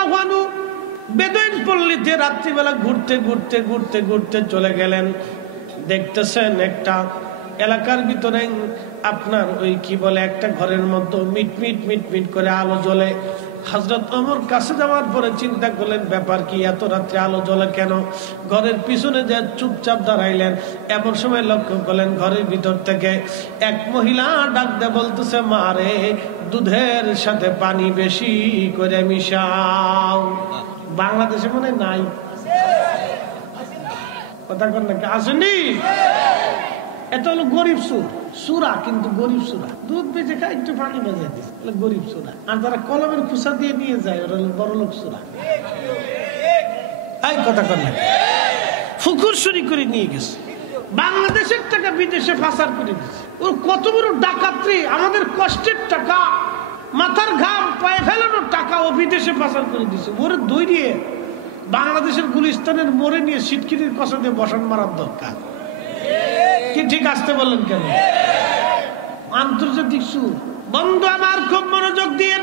রাদিয়াল্লাহু আনহু বেদুইন পল্লীতে রাত্রিবেলা ঘুরতে ঘুরতে ঘুরতে ঘুরতে চলে গেলেন। দেখতেছেন একটা এলাকার ভিতরে আপনার ওই কি বলে একটা ঘরের মধ্যে মিট মিট মিট মিট করে আলো জ্বলে। হযরত ওমর কাছে যাওয়ার পরে চিন্তা করলেন ব্যাপার কি, এত রাত্রে আলো জ্বলে কেন? ঘরের পিছনে যে চুপচাপ দাঁড়াইলেন, এমন সময় লক্ষ্য করলেন ঘরের ভিতর থেকে এক মহিলা ডাক দিয়ে বলতেছে, মা রে, দুধের সাথে পানি বেশি করে মিশাও। বাংলাদেশে মনে নাই, কথা কন নাকি আসেনি? এটা হলো গরিব সুরা, কিন্তু গরিব সুরা। দুধ বেঁচে খায়, একটু পানি বাজিয়ে দিচ্ছে, গরিব সুরা। আর যারা কলমের খুসা দিয়ে নিয়ে যায় ওরা বড় লোক সুরা। এই কথা কন নাকি? ফুকুর চুরি করে নিয়ে গেছে, বাংলাদেশের টাকা বিদেশে পাচার করে দিচ্ছে। ওর কত বড় ডাকাত্রী! আমাদের কষ্টের টাকা, মাথার ঘাম পায়ে ফেলানোর টাকা ও বিদেশে পাচার করে দিচ্ছে। ওরে দৌড়িয়ে বাংলাদেশের গুলিস্তানের মোড়ে নিয়ে সিটকিরির কষা দিয়ে বসান মারার দরকার। কি ঠিক আসতে বললেন কেন? আন্তর্জাতিক সুর। বন্ধু আমার, খুব মনোযোগ দিয়ে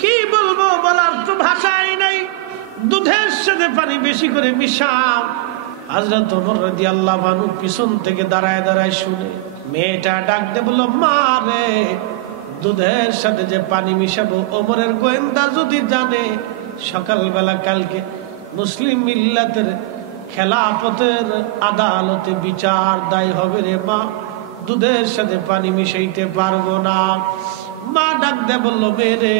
কি বলবো, বলার তো ভাষাই নাই। দুধের সাথে পানি বেশি করে মিশাও। হযরত ওমর রাদিয়াল্লাহু আনহু পিছন থেকে দাঁড়ায় দাঁড়ায় শুনে, মেয়েটা ডাক দিয়ে বলল, মা রে, দুধের সাথে যে পানি মিশাবো, ওমরের গোয়েন্দা যদি জানে, সকালবেলা কালকে মুসলিম মিল্লাতের খেলাফতের আদালতে বিচার দায় হবে রে মা, দুধের সাথে পানি মিশাইতে পারবো না। মা ডাক দে বলল, মেরে,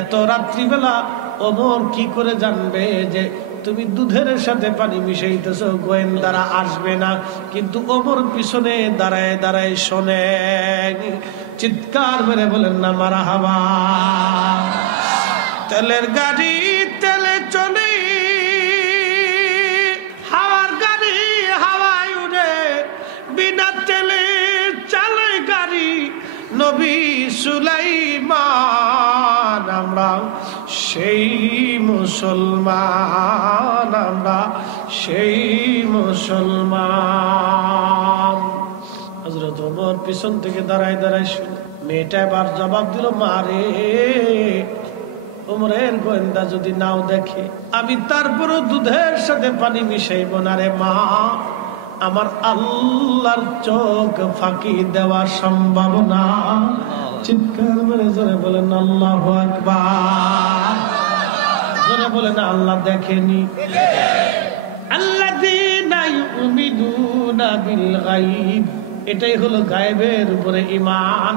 এত রাত্রিবেলা ওমর কি করে জানবে যে তুমি দুধের সাথে পানি মিশাইতেছো? গোয়েন্দারা আসবে না, কিন্তু ওমর পিছনে দাঁড়ায় দাঁড়ায় শোনে। চিৎকার মেরে বলেন না মারহাবা। তেলের গাড়ি তেলে চলে, হাওয়ার গাড়ি হাওয়ায় উড়ে, বিনা তেলে চলে গাড়ি নবী সুলাইমান। আমরা সেই মুসলমান, আমরা সেই মুসলমান। হযরত ওমর পিছন থেকে দাঁড়ায় দাঁড়ায় শুনে। মেয়েটা এবার জবাব দিল, মারে, ওমরের গোয়েন্দা যদি নাও দেখে, আমি তারপরও দুধের সাথে পানি মিশাইব না রে মা। আমার আল্লাহর চোখ ফাঁকি দেওয়া সম্ভব না। চিৎকার মেরে জোরে বলেন আল্লাহু আকবার। জোরে বলেন আল্লাহ দেখেনি। আল্লাযীনা ইউমিনুনা বিল গায়ব, এটাই হলো গায়েবের উপরে ঈমান,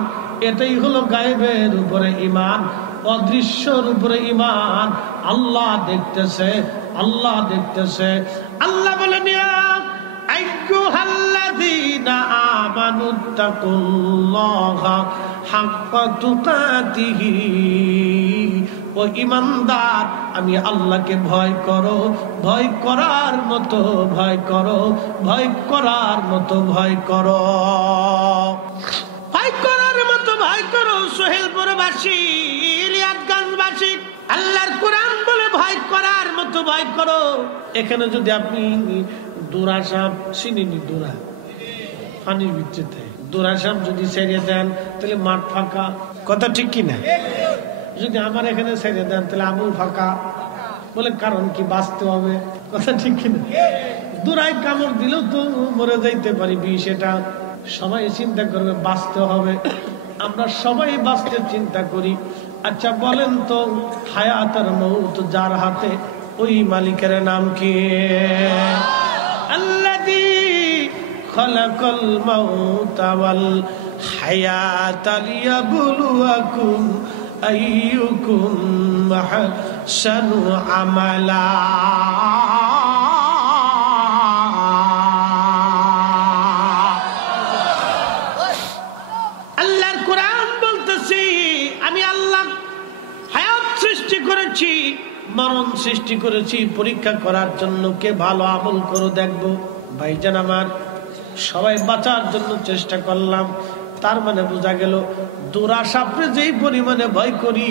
এটাই হলো গায়েবের উপরে ঈমান, অদৃশ্যর উপরে ঈমান। আল্লাহ দেখতেছে, আল্লাহ দেখতেছে। আল্লাহ বলেন, ইয়া আইয়ুহাল্লাযীনা আমানুত্তাকুল্লাহা হাক্কা তুকাতিহি, ও ঈমানদার, আমি আল্লাহকে ভয় করো, ভয় করার মতো ভয় করো, ভয় করার মতো ভয় করো, ভয় করার মতো ভয় করো। সোহেলপুরবাসী, ইলিয়াতগঞ্জবাসী, আল্লাহর কোরআন বলে ভয় করার মতো ভয় করো। এখানে যদি আপনি দুরা সাপ চিনিনি, দুরা পানির ভিতরে, দুরা সাপ যদি ছেড়ে দেন তাহলে মাঠ ফাঁকা, কথা ঠিক কিনা? যদি আমার এখানে ছেড়ে দেন তাহলে আমুল ফাঁকা, বলে কারণ কি? বাঁচতে হবে, কথা ঠিক কিনা? দুরাই কামড় দিলেও তো মরে যাইতে পারি, বিষ। এটা সবাই চিন্তা করবে, বাঁচতে হবে। আমরা সবাই বাঁচতে চিন্তা করি। আচ্ছা বলেন তো, হায়াত আর মউত যার হাতে, ওই মালিকের নাম কি? আল্লাযী খালাকাল মাউতা ওয়াল হায়াতা লিয়াবলুয়াকুম আইয়ুকুম আহসানু আমালা। আল্লাহর কোরআন বলতেছি, আমি আল্লাহ হায়াত সৃষ্টি করেছি, মরণ সৃষ্টি করেছি পরীক্ষা করার জন্য, কে ভালো আমল করে দেখবো। ভাইজান আমার, সবাই বাঁচার জন্য চেষ্টা করলাম। তার মানে বোঝা গেল, দুরাশাপরে যেই পরিমাণে ভয় করি,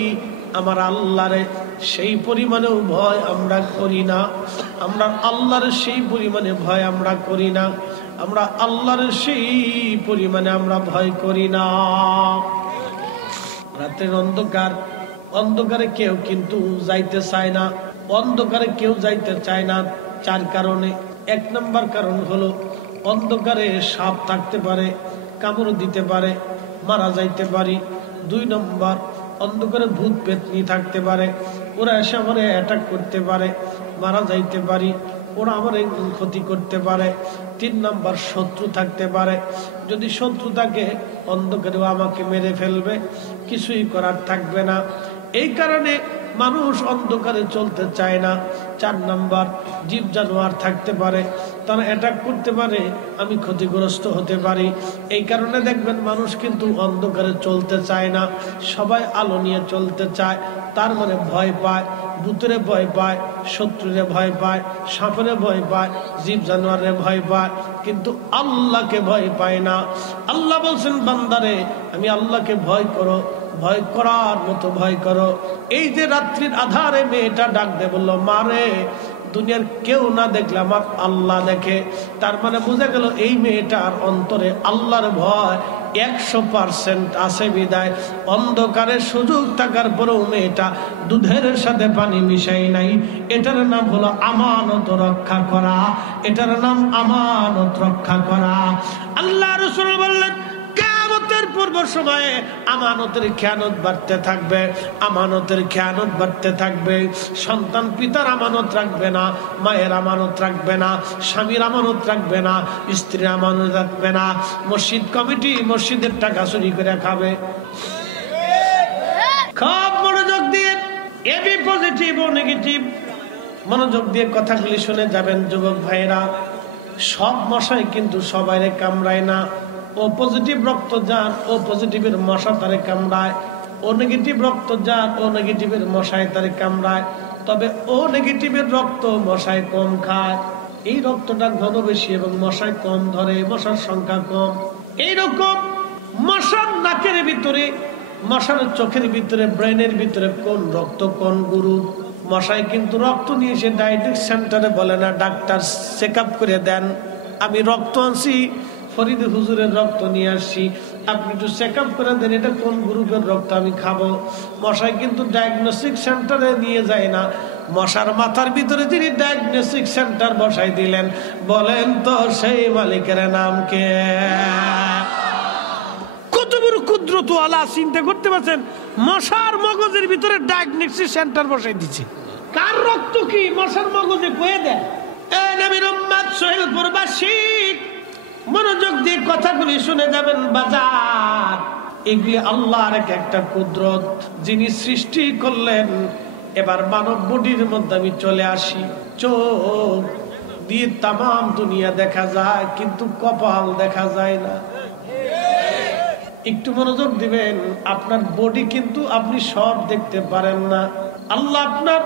আমার আল্লাহরে সেই পরিমাণেও ভয় আমরা করি না। আমরা আল্লাহর সেই পরিমাণে ভয় আমরা করি না। আমরা আল্লাহর সেই পরিমাণে আমরা ভয় করি না। রাতের অন্ধকার, অন্ধকারে কেউ কিন্তু যাইতে চায় না। অন্ধকারে কেউ যাইতে চায় না 4 কারণে। 1 নম্বর কারণ হলো অন্ধকারে সাপ থাকতে পারে, কামড় দিতে পারে, মারা যাইতে পারি। 2 নম্বর অন্ধকারে ভূত পেতনি থাকতে পারে, ওরা এসে আমার অ্যাটাক করতে পারে, মারা যাইতে পারি, ওরা আমার ক্ষতি করতে পারে। 3 নম্বর শত্রু থাকতে পারে, যদি শত্রু থাকে অন্ধকারেও আমাকে মেরে ফেলবে, কিছুই করার থাকবে না। এই কারণে মানুষ অন্ধকারে চলতে চায় না। 4 নম্বর জীব জানোয়ার থাকতে পারে, তারা অ্যাটাক করতে পারে, আমি ক্ষতিগ্রস্ত হতে পারি। এই কারণে দেখবেন মানুষ কিন্তু অন্ধকারে চলতে চায় না, সবাই আলো নিয়ে চলতে চায়। তার মানে ভয় পায়, ভূতেরে ভয় পায়, শত্রুরে ভয় পায়, সাপরে ভয় পায়, জীব জানোয়ারে ভয় পায়, কিন্তু আল্লাহকে ভয় পায় না। আল্লাহ বলছেন বান্দারে আমি আল্লাহকে ভয় করো, ভয় করার মতো ভয় করো। এই যে রাত্রির আধারে মেয়েটা ডাক দে বললো মারে, দুনিয়ার কেউ না দেখলে আমার আল্লাহ দেখে। তার মানে বোঝা গেল এই মেয়েটার অন্তরে আল্লাহর ভয় 100% আছে বিদায় অন্ধকারের সুযোগ থাকার পরেও মেয়েটা দুধের সাথে পানি মিশাই নাই। এটার নাম হলো আমানত রক্ষা করা, এটার নাম আমানত রক্ষা করা। আল্লাহ রাসূল বললেন কিয়ামতের পূর্ব সময়ে আমানতের খেয়ানত বাড়তে থাকবে, আমানতের খেয়ানত বাড়তে থাকবে। সন্তান পিতার আমানত রাখবে না, মায়ের আমানত রাখবে না, স্বামীর আমানত রাখবে না, স্ত্রীর আমানত রাখবে না। মসজিদ কমিটি মসজিদের টাকা চুরি করে খাবে। খুব মনোযোগ দিয়ে এবি পজিটিভ ও নেগেটিভ মনোযোগ দিয়ে কথাগুলি শুনে যাবেন যুবক ভাইরা। সব মশাই কিন্তু সবাইরে কামড়ায় না। ও পজিটিভ রক্ত যার, ও পজিটিভের মশা তারে কামড়ায়। ও নেগেটিভ রক্ত যার, ও নেগেটিভের মশায় তারে কামড়ায়। তবে ও নেগেটিভের রক্ত মশায় কম খায়, এই রক্তটা ঘন বেশি এবং মশায় কম ধরে, মশার সংখ্যা কম। এইরকম মশার নাকের ভিতরে, মশার চোখের ভিতরে, ব্রেনের ভিতরে কোন রক্ত কোন গুরু। মশায় কিন্তু রক্ত নিয়ে এসে ডায়াবেটিস সেন্টারে বলে না ডাক্তার চেক আপ করে দেন, আমি রক্ত আনছি ফরিদ হুজুরের রক্ত নিয়ে আসছি, আপনি একটু চেক আপ করে দেন এটা কোন গ্রুপের রক্ত আমি খাবো। মশাই কিন্তু ডায়াগনস্টিক সেন্টারে নিয়ে যায় না। মশার মাথার ভিতরে যিনি ডায়াগনস্টিক সেন্টার বসাই দিলেন বলেন তো সেই মালিকের নাম কে? কত বড় কুদরত আল্লাহ, চিন্তা করতে পারছেন? মশার মগজের ভিতরে ডায়াগনস্টিক সেন্টার বসাই দিচ্ছে। কার রক্ত কি মশার মগজে কয়ে দেয়। নবীর উম্মত সোহেল প্রবাসী মনোযোগ দিয়ে কথাগুলি শুনে যাবেন বাজার। এগুলি আল্লাহর একটা কুদরত, যিনি সৃষ্টি করলেন। এবার মানব বডির মধ্যে আমি চলে আসি। চোখ দিয়ে তামাম দুনিয়া দেখা যায়, কিন্তু কপাল দেখা যায় না। একটু মনোযোগ দিবেন, আপনার বডি কিন্তু আপনি সব দেখতে পারেন না। আল্লাহ আপনার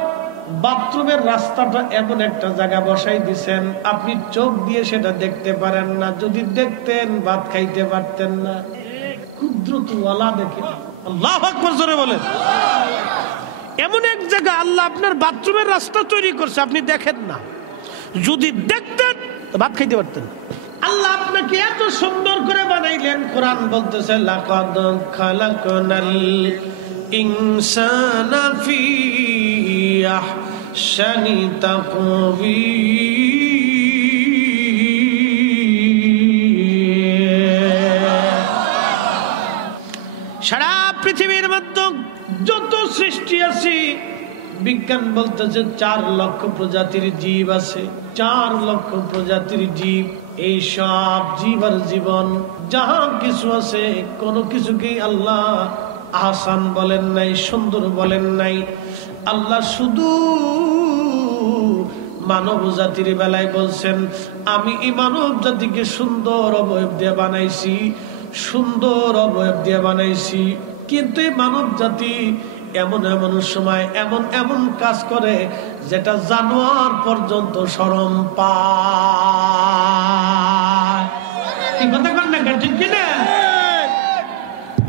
বাথরুমের রাস্তাটা এমন একটা জায়গা বসাই দিছেন, আপনি চোখ দিয়ে সেটা দেখতে পারেন না। যদি দেখতেন ভাত খাইতে পারতেন না। কুদরতওয়ালা দেখে আল্লাহু আকবার জোরে বলেন। এমন এক জায়গা আল্লাহ আপনার বাথরুমের রাস্তা তৈরি করছে, আপনি দেখেন না। যদি দেখতেন ভাত খাইতে পারতেন। আল্লাহ আপনাকে এত সুন্দর করে বানাইলেন। কোরআন বলতেছে লাকাদ খালাকনাল ইনসানা ফি আহসানি তাকওয়ীম। সারা পৃথিবীর মধ্যে যত সৃষ্টি আছে বিজ্ঞান বলতেছে 4 লক্ষ প্রজাতির জীব আছে। 4 লক্ষ প্রজাতির জীব। এই সব জীব আর জীবন যাহা কিছু আছে, কোনো কিছুকেই আল্লাহ আহসান বলেন নাই, সুন্দর বলেন নাই। আল্লাহ শুধু মানব জাতির বেলায় বলছেন আমি এই মানব জাতিকে সুন্দর অবয়ব দিয়ে বানাইছি, সুন্দর অবয়ব দিয়ে বানাইছি। কিন্তু এই মানব জাতি এমন এমন সময় এমন এমন কাজ করে যেটা জানোয়ার পর্যন্ত শরম পায়।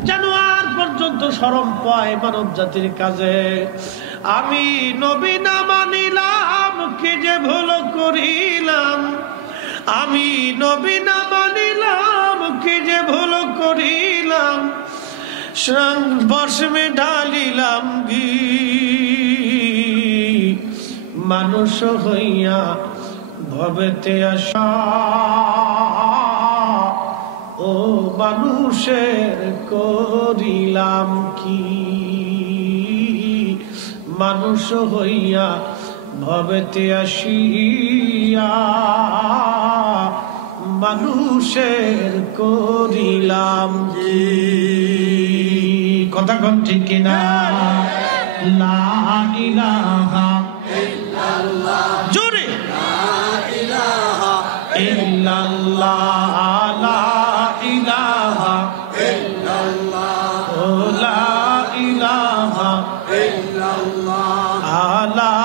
জানোয়ার পর্যন্ত শরম পায় মানব জাতির কাজে। আমি নবী না মানিলাম কি যে ভুল করিলাম, আমি নবী না মানিলাম কি যে ভুল করিলাম। बर्ष में ढालिलाम घी मानुष हইয়া ভবেতে আসা ও মানুষের করিলাম কি মানুষ হইয়া ভবেতে আসিয়া মানুষের করিলাম কি কথা কোন ঠিক কিনা লা ইলাহা ইল্লাল্লাহ জোরে লা ইলাহা ইল্লাল্লাহ লা ইলাহা ইল্লাল্লাহ লা ইলাহা ইল্লাল্লাহ লা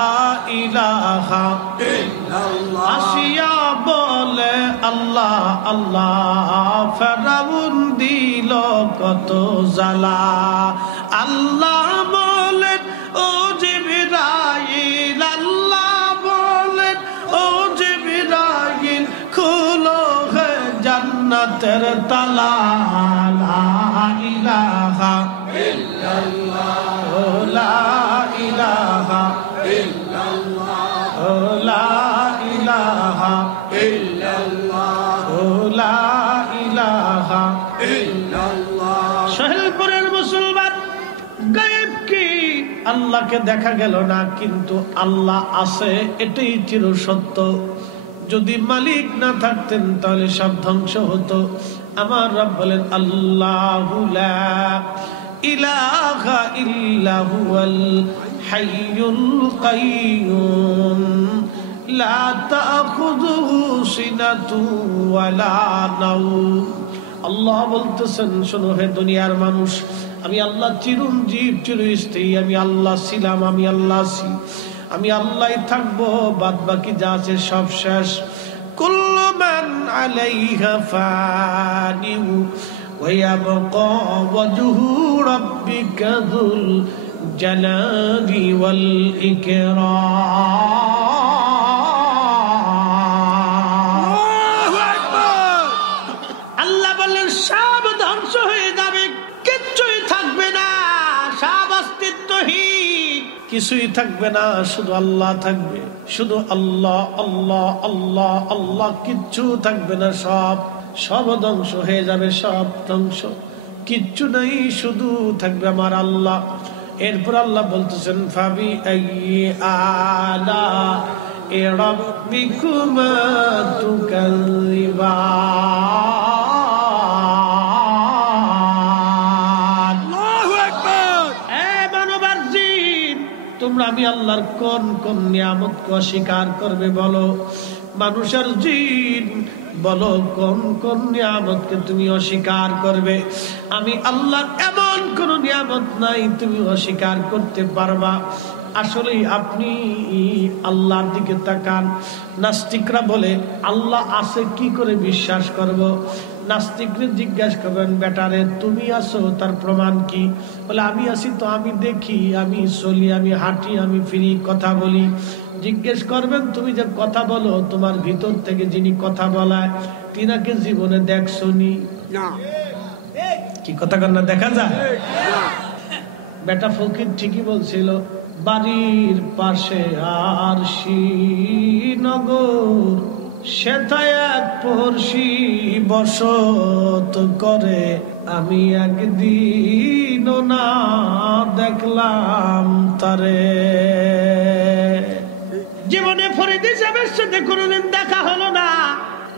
ইলাহা ইল্লাল্লাহ আসিয়া বলে আল্লাহ আল্লাহ ফেরাউন দিল কত জ্বালা আল্লাহ বলেন ও জিবরাইল আল্লাহ বলেন ও জিবরাইল খুলো হে জান্নাতের তালা লা ইলাহা ইল্লাল্লাহ লা ইলাহা ইল্লাল্লাহ লা ইলাহা ইল্লাল্লাহ লা ইলাহা ইল্লাল্লাহ শহীদপুরের মুসলমান গায়েব কি আল্লাহকে দেখা গেল না কিন্তু আল্লাহ আছে এটাই চির সত্য যদি মালিক না থাকতেন তাহলে সব ধ্বংস হতো আমার রব বলেন আল্লাহু লা ইলাহা ইল্লা হুয়াল হাইয়ুল কাইয়ুম লা তাখুযুহু সিনাতু ওয়ালা নাওম আল্লাহ বলতেছেন শোনো হে দুনিয়ার মানুষ আমি আল্লাহ চিরঞ্জীব চিরস্থায়ী আমি আল্লাহ ছিলাম আমি আল্লাহ আছি আমি আল্লাহই থাকবো বাদ বাকি যা আছে সব শেষ কুল্লু মান আলাইহা ফানিউ ওয়া ইয়াবকা ওয়াজহু রাব্বিকা যুল জালালি ওয়াল ইকরাম আল্লাহ বলেন সব ধ্বংস হয়ে যাবে কিচ্ছুই থাকবে না সব অস্তিত্বহীন কিছুই থাকবে না শুধু আল্লাহ থাকবে শুধু আল্লাহ আল্লাহ আল্লাহ আল্লাহ কিচ্ছু থাকবে না সব ধ্বংস হয়ে যাবে সব ধ্বংস কিচ্ছু নাই শুধু থাকবে আমার আল্লাহ এরপর আল্লাহ বলতেছেন ফাবি আইয়ি আলা রাব্বিকুমা তুকাযিবান আল্লাহু আকবার এ মানবার জিন তোমরা আমি আল্লাহর কোন কোন নিয়ামতকে অস্বীকার করবে বলো মানুষের জিন বলো কোন কোন নিয়ামতকে তুমি অস্বীকার করবে আমি আল্লাহর এমন কোন নিয়ামত নাই তুমি অস্বীকার করতে পারবা আসলে আপনি আল্লাহর দিকে তাকান নাস্তিকরা বলে আল্লাহ আছে কি করে বিশ্বাস করব নাস্তিকরা জিজ্ঞাসা করবেন বেটারে তুমি আছো তার প্রমাণ কি বলে আমি আছি তো আমি দেখি আমি চলি আমি হাঁটি আমি ফিরি কথা বলি জিজ্ঞেস করবেন তুমি যে কথা বলো তোমার ভিতর থেকে যিনি কথা বলায় তিনাকে জীবনে দেখছনি না কি কথা কন্যা দেখা যায় বেটা ফকির ঠিকই বলছিল বাড়ির পাশে আর শ্রীনগর সেথায় এক পড়শি বসত করে আমি একদিনও না দেখলাম তারে জীবনে ফরিদি সাহেবের সাথে কোনোদিন দেখা হলো না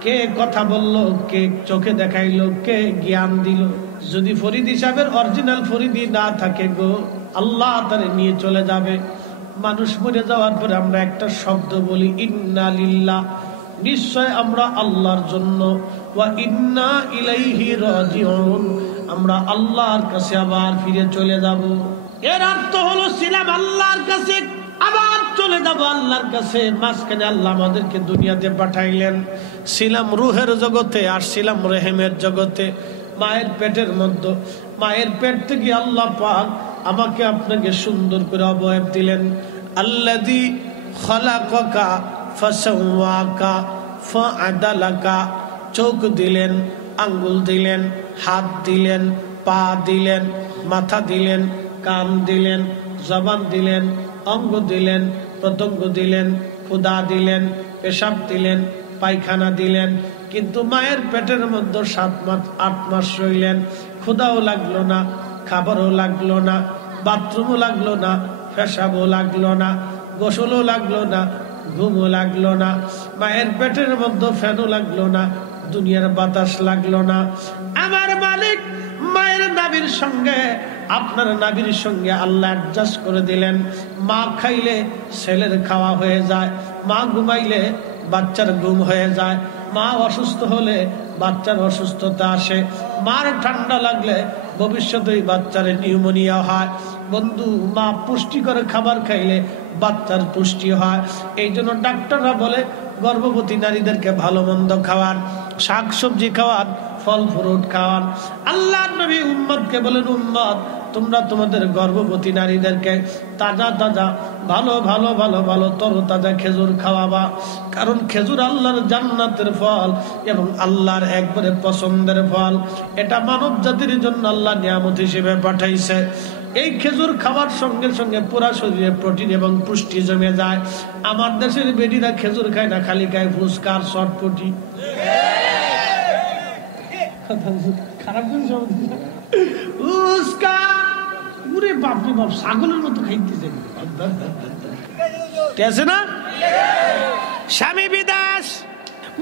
কে কথা বললো কে চোখে দেখাইলো কে জ্ঞান দিল যদি ফরিদি সাহেবের অরিজিনাল ফরিদি না থাকে গো আল্লাহ তারে নিয়ে চলে যাবে মানুষ মরে যাওয়ার পরে আমরা একটা শব্দ বলি ইন্না লিল্লাহ নিশ্চয় আমরা আল্লাহর জন্য ওয়া ইন্না ইলাইহি রাজিউন আমরা আল্লাহর কাছে আবার ফিরে চলে যাব এর অর্থ হলো ছিলাম আল্লাহর কাছে আবার চলে যাব আল্লাহর কাছে মাঝখানে আল্লাহ আমাদেরকে দুনিয়াতে পাঠাইলেন ছিলাম রুহের জগতে আর ছিলাম রেহেমের জগতে মায়ের পেটের মধ্যে মায়ের পেট থেকে আল্লাহ পাক আমাকে আপনাকে সুন্দর করে অবয়ব দিলেন আল্লাযী খালাকাকা ফাসাওয়াকা ফাআদালাকা চোখ দিলেন আঙ্গুল দিলেন হাত দিলেন পা দিলেন মাথা দিলেন, কান দিলেন, জবান দিলেন, অঙ্গ দিলেন, প্রত্যঙ্গ দিলেন, ক্ষুধা দিলেন, পেশাব দিলেন, পায়খানা দিলেন। কিন্তু মায়ের পেটের মধ্যে 7 মাস 8 মাস রইলেন, ক্ষুধাও লাগলো না, খাবারও লাগলো না, বাথরুমও লাগলো না, পেশাবও লাগলো না, গোসলও লাগলো না, ঘুমও লাগলো না, মায়ের পেটের মধ্যে ফ্যানও লাগলো না, দুনিয়ার বাতাস লাগলো না। আমার মালিক মায়ের নাভির সঙ্গে আপনার নাভির সঙ্গে আল্লাহ অ্যাডজাস্ট করে দিলেন। মা খাইলে ছেলের খাওয়া হয়ে যায়, মা ঘুমাইলে বাচ্চার ঘুম হয়ে যায়, মা অসুস্থ হলে বাচ্চার অসুস্থতা আসে, মার ঠান্ডা লাগলে ভবিষ্যতে বাচ্চার নিউমোনিয়া হয়। বন্ধু, মা পুষ্টিকর খাবার খাইলে বাচ্চার পুষ্টি হয়। এই জন্য ডাক্তাররা বলে গর্ভবতী নারীদেরকে ভালো মন্দ খাওয়ান, শাক সবজি খাওয়ান, ফল ফ্রুট খাওয়ান। আল্লাহ নবী উম্মতকে বলেন, উম্মত তোমরা তোমাদের গর্ভবতী নারীদেরকে তাজা তাজা ভালো ভালো ভালো ভালো তরতাজা খেজুর খাওয়াবা। কারণ খেজুর আল্লাহর জান্নাতের ফল এবং আল্লাহর একবারে পছন্দের ফল। এটা মানব জাতির জন্য আল্লাহ নিয়ামত হিসেবে পাঠাইছে। এই খেজুর খাওয়ার সঙ্গে সঙ্গে পুরা শরীরে প্রোটিন এবং পুষ্টি জমে যায়। আমার দেশের বেডিরা খেজুর খায় না, খালি খায় ফুচকার চটপটি। খারাপ বাপরে বাপ, ছাগলের মতো খাইতেছে না। স্বামী বিদাস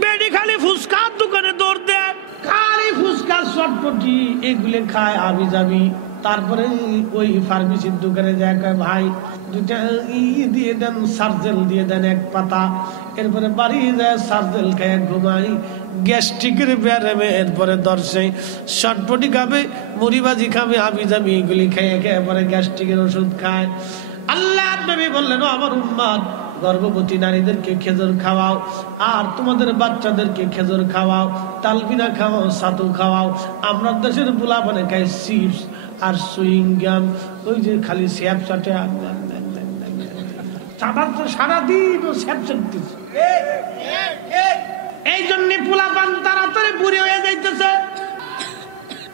বেডি খালি ফুচকার দোকানে দৌড় দেয়, খালি ফুচকার চটপটি এগুলো খায় আবি যাবি। তারপরে ওই ফার্মেসির দোকানে যায়, ভাই 2টা দিয়ে দেন, সার্জেল দিয়ে দেন 1 পাতা। এরপরে বাড়ি যায় সার্জেল খায় ঘুমাই, গ্যাস্ট্রিকের ব্যায়ামে এরপরে দর্শে চটপটি খাবে, মুড়িবাজি খাবে, হাবি জাবি এগুলি খেয়ে খেয়ে পরে গ্যাস্ট্রিকের ওষুধ খায়। আল্লাহ নবী বললেন, আমার উম্মত গর্ভবতী নারীদেরকে খেজুর খাওয়াও, আর তোমাদের বাচ্চাদেরকে খেজুর খাওয়াও, তালবিনা খাওয়াও, ছাতু খাওয়াও। আমরা দেশের বুলা মানে খাই চিপস আর সুইং গাম, ওই যে খালি স্যাপ চাটে, সারাদিন ও স্যাপ চাটতেছে। এই জন্য পোলাপান তাড়াতাড়ি বুড়ি হয়ে যাইতেছে।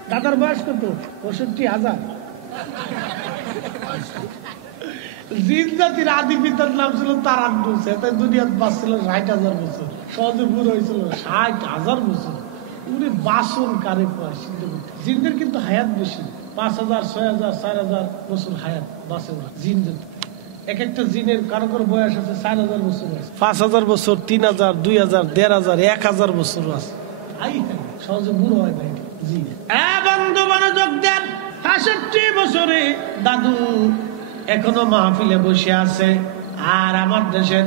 দাদার বয়স কত? 65,000। জিন জাতির আদি পিতার নাম ছিল তারান্নুস, এতে দুনিয়ার বাঁচছিল 60,000 বছর। সহজে বুড়ো হয়েছিল 60,000 বছর। উনি বাসন কারে পায় চিন্তা করতে। জিনদের কিন্তু হায়াত বেশি, 5,000, 6,000, 4,000 বছর হায়াত বাঁচে ওরা জিন জাতি। এক একটা জিনের কারো কারো বয়স আছে 4,000 বছর আছে, 5,000 বছর, 3,000, 2,000, 1,500, 1,000 বছর আছে। সহজে বুড়ো হয় ভাই জিন। বন্ধু মনোযোগ দেন, 65 বছরে দাদু এখনো মাহফিলে বসে আছে। আর আমার দেশের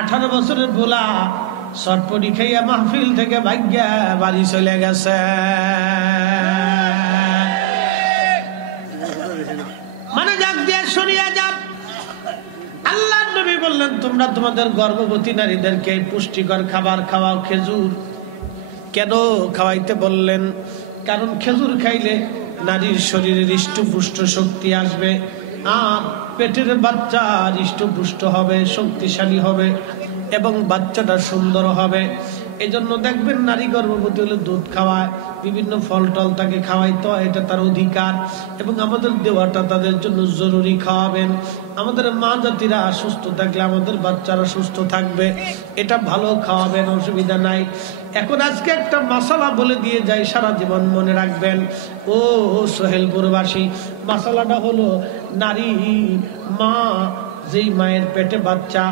18 বছরের পোলা চটপটি খাইয়া মাহফিল থেকে ভাগ্যা বাড়ি চলে গেছে। মানে যাক দিয়ে সরিয়া যান। আল্লাহ নবী বললেন, তোমরা তোমাদের গর্ভবতী নারীদেরকে পুষ্টিকর খাবার খাওয়াও। খেজুর কেন খাওয়াইতে বললেন? কারণ খেজুর খাইলে নারীর শরীরে হৃষ্টপুষ্ট শক্তি আসবে, আর পেটের বাচ্চা হৃষ্টপুষ্ট হবে, শক্তিশালী হবে এবং বাচ্চাটা সুন্দর হবে। এই জন্য দেখবেন নারী গর্ভবতী হলে দুধ খাওয়ায়, বিভিন্ন ফল টল তাকে খাওয়াইতে হয়, এটা তার অধিকার এবং আমাদের দেওয়াটা তাদের জন্য জরুরি। খাওয়াবেন। আমাদের মা জাতিরা সুস্থ থাকলে আমাদের বাচ্চারা সুস্থ থাকবে, এটা ভালো খাওয়াবেন, অসুবিধা নাই। এখন আজকে একটা মশলা বলে দিয়ে যাই, সারা জীবন মনে রাখবেন। ও সোহেলপুরবাসী, মশলাটা হলো নারী মা, যেই মায়ের পেটে বাচ্চা,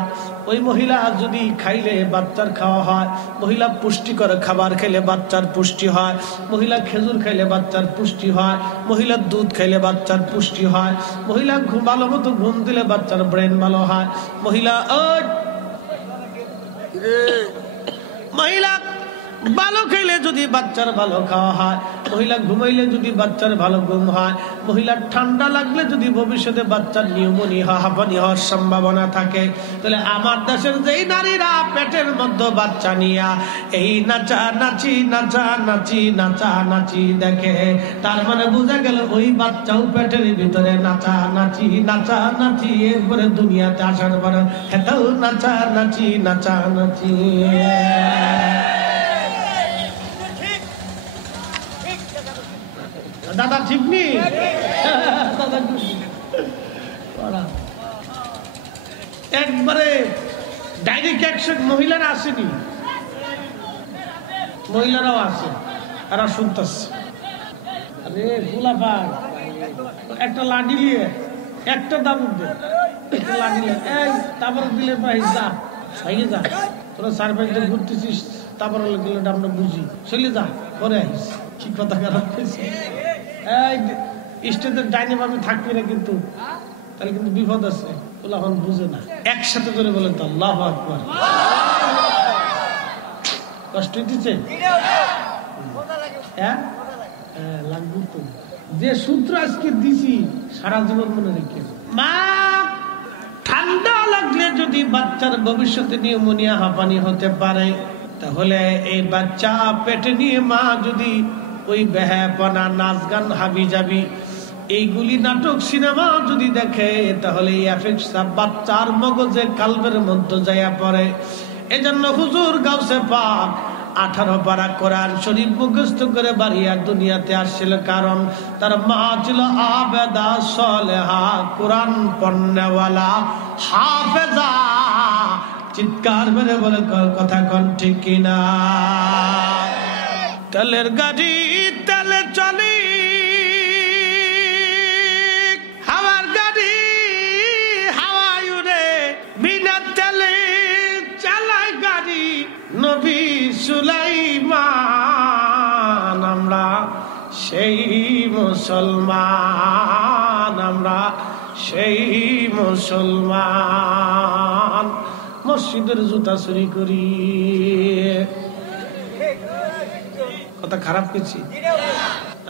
ওই মহিলা যদি খাইলে বাচ্চার খাওয়া হয়, মহিলা পুষ্টিকর খাবার খেলে বাচ্চার পুষ্টি হয়, মহিলা খেজুর খাইলে বাচ্চার পুষ্টি হয়, মহিলা দুধ খাইলে বাচ্চার পুষ্টি হয়, মহিলা ভালো মতো ঘুম দিলে বাচ্চার ব্রেন ভালো হয়, মহিলা ভালো খেলে যদি বাচ্চার ভালো খাওয়া হয়, মহিলা ঘুমাইলে যদি বাচ্চার ভালো ঘুম হয়, মহিলার ঠান্ডা লাগলে যদি ভবিষ্যতে বাচ্চার নিউমোনিয়া হাঁপানি হওয়ার সম্ভাবনা থাকে, তাহলে আমার দেশের যেই নারীরা পেটের মধ্যে বাচ্চা নিয়া এই নাচানাচি দেখে, তার মানে বোঝা গেল ওই বাচ্চাও পেটের ভিতরে নাচানাচি এরপরে দুনিয়াতে আসার পরে হেতাও নাচানাচি। দাদা ঠিক নেই, একবারে ডাইরেক্ট অ্যাকশন। মহিলারা আসেনি, মহিলারাও আছে, এরা শুনতেছে। আরে ফুলাফা একটা লাঠি নিয়ে একটা দাম দে, একটা লাঠি নিয়ে এই তারপর দিলে পাই যা ভাইয়ে যা, তোরা চার পাঁচ দিন ঘুরতেছিস, তারপর গেলে আমরা বুঝি চলে যা পরে আইস। কি কথা খারাপ হয়েছে, এই স্টেজের ডাইনে ভাবে থাকবি না কিন্তু, তাহলে কিন্তু বিপদ আছে। ওলা এখন বুঝে না, একসাথে করে বলেন তো আল্লাহু আকবার। কষ্ট দিচ্ছে লাগবে তো, যে সূত্র আজকে দিছি সারা জীবন মনে রেখে। মা ঠান্ডা লাগলে যদি বাচ্চার ভবিষ্যতে নিউমোনিয়া হাঁপানি হতে পারে, তাহলে এই বাচ্চা পেটে নিয়ে মা যদি ওই বেহাপনা, নাচ গান, হাবি যাবি, এইগুলি নাটক সিনেমা যদি দেখে, তাহলে এই এফেক্টটা বাচ্চার মগজে কালবের মধ্যে যাইয়া পড়ে। এজন্য হুজুর গাউসে পাক 18 পারা কোরআন শরীফ মুখস্থ করে বাড়িয়া দুনিয়াতে আসছিল, কারণ তার মা ছিল আবেদা সালেহা, কোরআন পড়নেওয়ালা হাফেজা। চিৎকার মেরে বলে কথা কোন ঠিক কিনা? তেলের গাড়ি তেলে চলে, হাওয়ার গাড়ি হাওয়ায় উড়ে, বিনা তেলে চালায় গাড়ি নবী সুলাইমান। আমরা সেই মুসলমান, আমরা সেই মুসলমান, মসজিদের জুতা চুরি করি। কথা খারাপ করছি?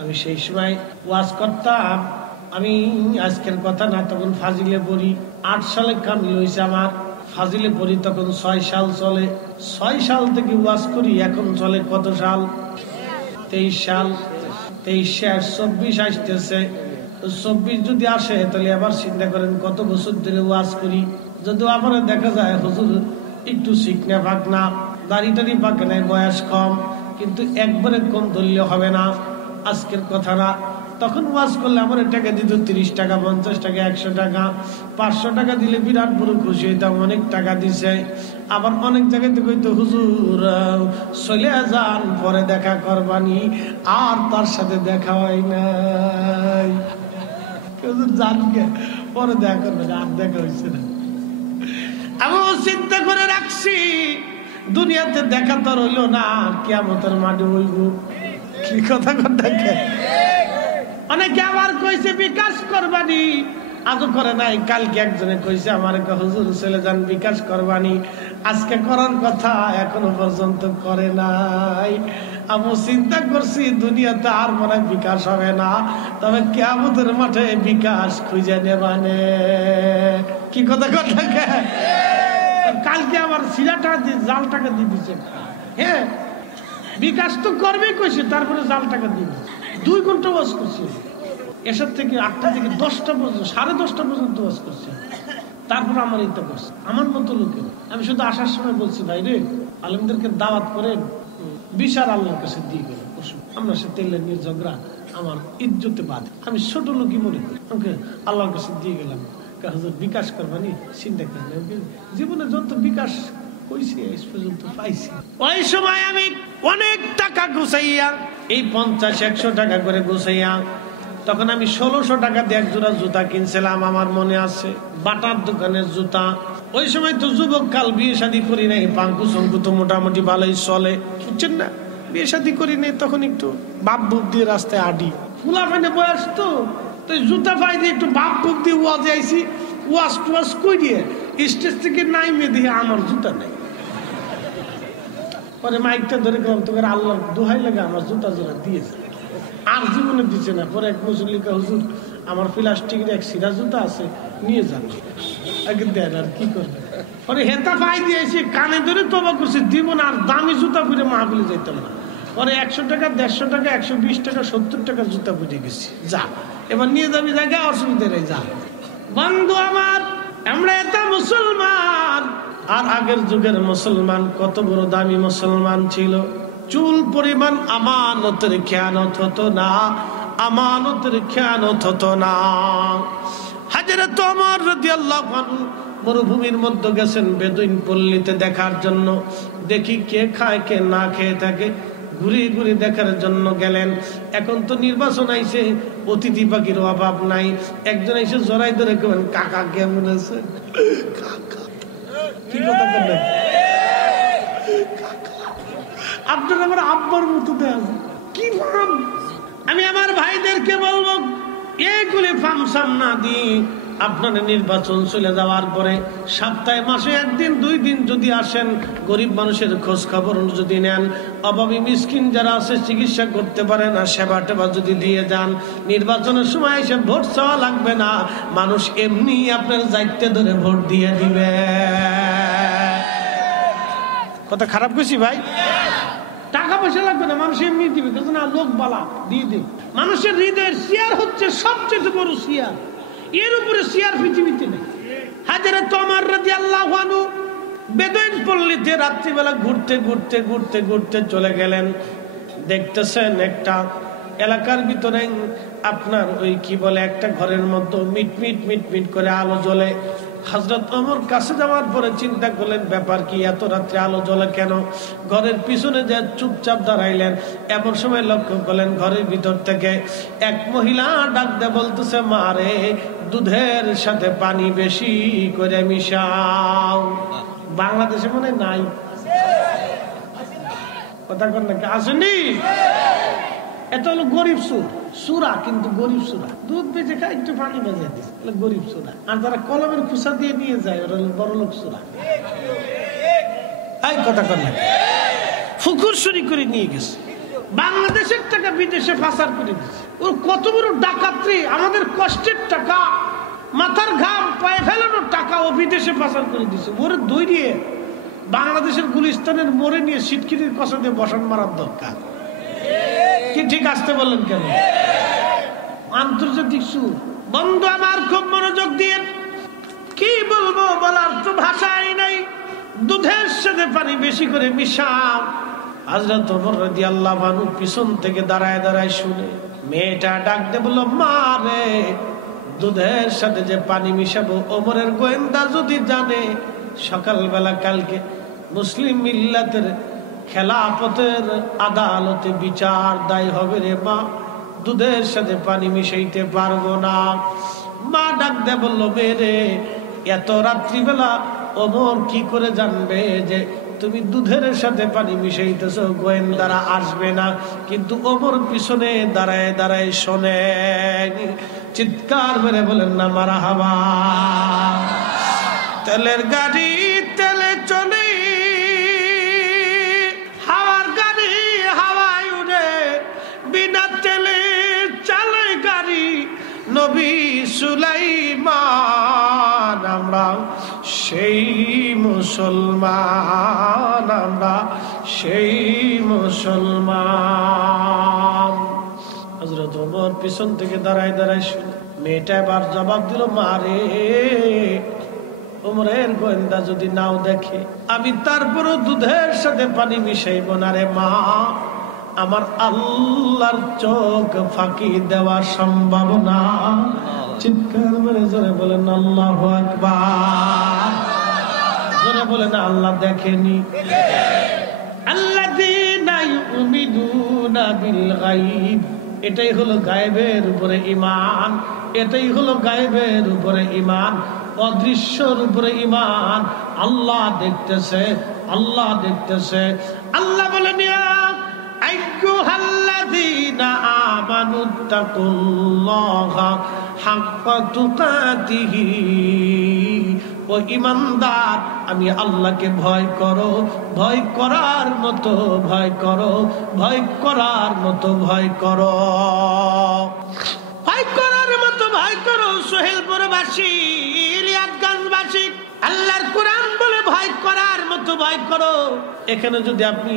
আমি সেই সময় ওয়াজ করতাম, আমি আজকের কথা না, তখন ফাজিলে পড়ি। 8 সালে কামিল হয়েছে আমার, ফাজিলে পড়ি তখন 6 সাল চলে। 6 সাল থেকে ওয়াজ করি, এখন চলে কত সাল? 23 সাল। 23 শেষ, 24 আসতেছে। 24 যদি আসে তাহলে আবার চিন্তা করেন কত বছর ধরে ওয়াজ করি। যদিও আমার দেখা যায় হুজুর একটু শিখনে পাক না, দাড়ি টাড়ি পাকে নাই, বয়স কম, কিন্তু একবারে কম ধরলে হবে না। আজকের কথা না, তখন ওয়াজ করলে আমার টাকা দিত 30 টাকা, 50 টাকা, 100 টাকা, 500 টাকা দিলে বিরাট বড় খুশি হইতাম, অনেক টাকা দিছে। আবার অনেক জায়গাতে কইতো হুজুর চলে যান, পরে দেখা করবানি, আর তার সাথে দেখা হয় নাই। হুজুর যান গে, পরে দেখা করবে, আর দেখা হয়েছে না। আমি চিন্তা করে রাখছি দুনিয়াতে দেখা তো রইল না, কিয়ামতের মাঠে হইব। কি কথা দেখে অনেকে আবার কইছে বিকাশ করবানি, আজও করে নাই। কালকে একজনে কইছে আমার, হুজুর চলে যান বিকাশ করবানি, আজকে করার কথা এখনো পর্যন্ত করে নাই। আমি চিন্তা করছি দুনিয়াতে আর মনে হয় বিকাশ হবে না, তবে কিয়ামতের মাঠে বিকাশ খুঁজে নেবানে। কি কথা দেখে কালকে আবার সিরাটা জাল টাকা দিয়ে দিচ্ছে। হ্যাঁ, বিকাশ তো করবে কইছে, তারপরে জাল টাকা দিয়ে দিচ্ছে। 2 ঘন্টা ওয়াজ করছে, এসব থেকে 8টা থেকে 10টা পর্যন্ত, 10:30 পর্যন্ত ওয়াজ করছে। তারপর আমার ইচ্ছা করছে, আমার মতো লোকের। আমি শুধু আসার সময় বলছি, ভাই রে, আলেমদেরকে দাওয়াত করে বিচার আল্লাহর কাছে দিয়ে গেলাম। আমরা সে তেলে নিয়ে ঝগড়া আমার ইজ্জতে বাদ, আমি ছোট লোকই মনে করি, ওকে আল্লাহর কাছে দিয়ে গেলাম। হুজুর বিকাশ করবানি, চিন্তা করবেন জীবনে যত বিকাশ হয়েছে এই পর্যন্ত পাইছি। ওই সময় আমি অনেক টাকা গুছাইয়া, এই 50-100 টাকা করে গুছাইয়া, তখন আমি 1600 টাকা দিয়ে 1 জোড়া জুতা কিনছিলাম, আমার মনে আছে, বাটার দোকানের জুতা। ওই সময় তো যুবক কাল, বিয়ে শাদী করি নাই, পাঙ্কু শঙ্কু তো মোটামুটি ভালোই চলে, বুঝছেন না? বিয়ে শাদী করি নাই, তখন একটু বাপ বুক দিয়ে রাস্তায় আডি, ফুলা ফানে বয়স তো, জুতা পাই দিয়ে একটু বাপ বুক দিয়ে ওয়াজে আইসি, ওয়াজ টুয়াজ কই দিয়ে স্টেজ থেকে নাইমে দিয়ে আমার জুতা নাই। পরে মাইকটা ধরে গেলাম, তোকে আল্লাহ দোহাই লাগে আমার জুতা জোড়া দিয়েছে, আর জীবনে দিচ্ছে না। পরে এক মুসল্লিকা, হুজুর আমার প্লাস্টিকের এক সিরা জুতা আছে, নিয়ে যান। আগে দেন, আর কি করবে। পরে হেতা পাই দিয়েছি, কানে ধরে তবা করছে, দিব না, আর দামি জুতা পরে মাহফিলে যাইতাম না। পরে 100 টাকা, 150 টাকা, 120 টাকা, 70 টাকার জুতা পরে গেছি। যা, এবার নিয়ে যাবি জায়গা, অসুবিধা নেই, যা। বন্ধু আমার, আমরা এটা মুসলমান। আর আগের যুগের মুসলমান কত বড় দামি মুসলমান ছিল, চুল পরিমাণ আমানতের খেয়ানত হতো না। আমানতের খেয়ানত হতো না। হযরত ওমর রাদিয়াল্লাহু আনহু মরুভূমির মধ্যে গেছেন বেদুইন পল্লীতে দেখার জন্য, দেখি কে খায় কে না খেয়ে থাকে, ঘুরে ঘুরে দেখার জন্য গেলেন। এখন তো নির্বাচন আইছে, অতিথি পাখির অভাব নাই। একজন এসে জড়াই ধরে কেমন কাকা কেমন আছে, কি কথা বললেন আপনার আমার আব্বার মতো দেন কি ফার্ম। আমি আমার ভাইদেরকে বলবো এগুলি ফার্মসাম না দিয়ে আপনারা নির্বাচন চলে যাওয়ার পরে সপ্তাহে মাসে একদিন দুই দিন যদি আসেন, গরিব মানুষের খোঁজ খবর যদি নেন, অভাবী মিসকিন যারা আছে চিকিৎসা করতে পারে না সেবা টেবা যদি দিয়ে যান, নির্বাচনের সময় এসে ভোট চাওয়া লাগবে না, মানুষ এমনি আপনার দায়িত্বে ধরে ভোট দিয়ে দিবে। কথা খারাপ কইছি ভাই? টাকা পয়সা লাগবে না, মানুষ এমনি দিবে, কিন্তু না লোক বালা দিয়ে দিবে। মানুষের হৃদয়ের শেয়ার হচ্ছে সবচেয়ে বড় শেয়ার, এর উপরে শেয়ার পৃথিবীতে নেই। হযরত ওমর রাদিয়াল্লাহু আনহু বেদুইন পল্লীতে রাত্রিবেলা ঘুরতে ঘুরতে ঘুরতে ঘুরতে চলে গেলেন। দেখতেছেন একটা এলাকার ভিতরে আপনার ওই কি বলে একটা ঘরের মধ্যে মিট মিট মিট মিট করে আলো জ্বলে। হযরত ওমর কাছে যাওয়ার পরে চিন্তা করলেন ব্যাপার কি, এত রাত্রে আলো জ্বলে কেন? ঘরের পিছনে যে চুপচাপ দাঁড়াইলেন, এমন সময় লক্ষ্য করলেন ঘরের ভিতর থেকে এক মহিলা ডাক দিয়ে বলতেছে, মা রে, দুধের সাথে পানি বেশি করে মিশাও। বাংলাদেশে মনে নাই, কথা কন নাকি আসেনি? এটা হলো গরিব সুরা, কিন্তু গরিব সুরা। দুধ বেঁচে খায়, একটু পানি বাজিয়ে দিচ্ছে, গরিব সুরা। আর যারা কলমের খুসা দিয়ে নিয়ে যায় ওরা বড় লোক সুরা। এই কথা কন নাকি? ফুকুর চুরি করে নিয়ে গেছে, বাংলাদেশের টাকা বিদেশে পাচার করে দিচ্ছে। ওর কত বড় ডাকাত্রী! আমাদের কষ্টের টাকা, মাথার ঘাম পায়ে ফেলানোর টাকা ও বিদেশে পাচার করে দিচ্ছে। ওরে দৌড়িয়ে বাংলাদেশের গুলিস্তানের মোড়ে নিয়ে সিটকিরির কষা দিয়ে বসান মারার দরকার। কি ঠিক আসতে বললেন কেন? আন্তর্জাতিক সুর। বন্ধু আমার খুব মনোযোগ দিয়ে, কি বলবো বলার তো ভাষাই নাই। দুধের সাথে পানি বেশি করে মিশাও। হযরত ওমর রাদিয়াল্লাহু আনহু পিছন থেকে দাঁড়ায় দাঁড়ায় শুনে, মেয়েটা ডাক দিয়ে বলল, মা রে, দুধের সাথে যে পানি মিশাবো, ওমরের গোয়েন্দা যদি জানে সকালবেলা কালকে মুসলিম মিল্লাতের খেলাফতের আদালতে বিচার দায় হবে রে মা, দুধের সাথে পানি মিশাইতে পারবো না। মা ডাক দে বলল, মেরে, এত রাত্রিবেলা ওমর কি করে জানবে যে তুমি দুধের সাথে পানি মিশাইতেছো? গোয়েন্দারা আসবে না, কিন্তু ওমর পিছনে দাঁড়ায় দাঁড়ায় শোনে। চিৎকার মেরে বলেন না মারহাবা। তেলের গাড়ি তেলে চলে, হাওয়ার গাড়ি হাওয়ায় উড়ে, বিনা তেলে চলে গাড়ি নবী সুলাইমান। আমরা সেই মুসলমান, আমরা সেই মুসলমান। হযরত ওমর পিছন থেকে দাঁড়ায় দাঁড়ায় শুনে। মেয়েটা এবার জবাব দিল, মারে, ওমরের গোয়েন্দা যদি নাও দেখে, আমি তারপরও দুধের সাথে পানি মিশাইব না রে মা। আমার আল্লাহর চোখ ফাঁকি দেওয়া সম্ভব না। চিৎকার মেরে জোরে বলেন আল্লাহু আকবার। জোরে বলেন আল্লাহ দেখেনি। আল্লাযীনা ইউমিনুনা বিল গায়ব, এটাই হলো গায়েবের উপরে ঈমান, এটাই হলো গায়েবের উপরে ঈমান, অদৃশ্যর উপরে ঈমান। আল্লাহ দেখতেছে, আল্লাহ দেখতেছে। আল্লাহ বলেন, ইয়া আইয়ুহাল্লাযীনা আমানুত্তাকুল্লাহা হাক্কা তুকাতিহি, ও ঈমানদার, আমি আল্লাহকে ভয় করো, ভয় করার মতো ভয় করো, ভয় করার মতো ভয় করো, ভয় করার মতো ভয় করো। সোহেলপুরবাসী, ইলিয়াটগঞ্জবাসী, আল্লাহর কোরআন বলে ভয় করার মতো ভয় করো। এখানে যদি আপনি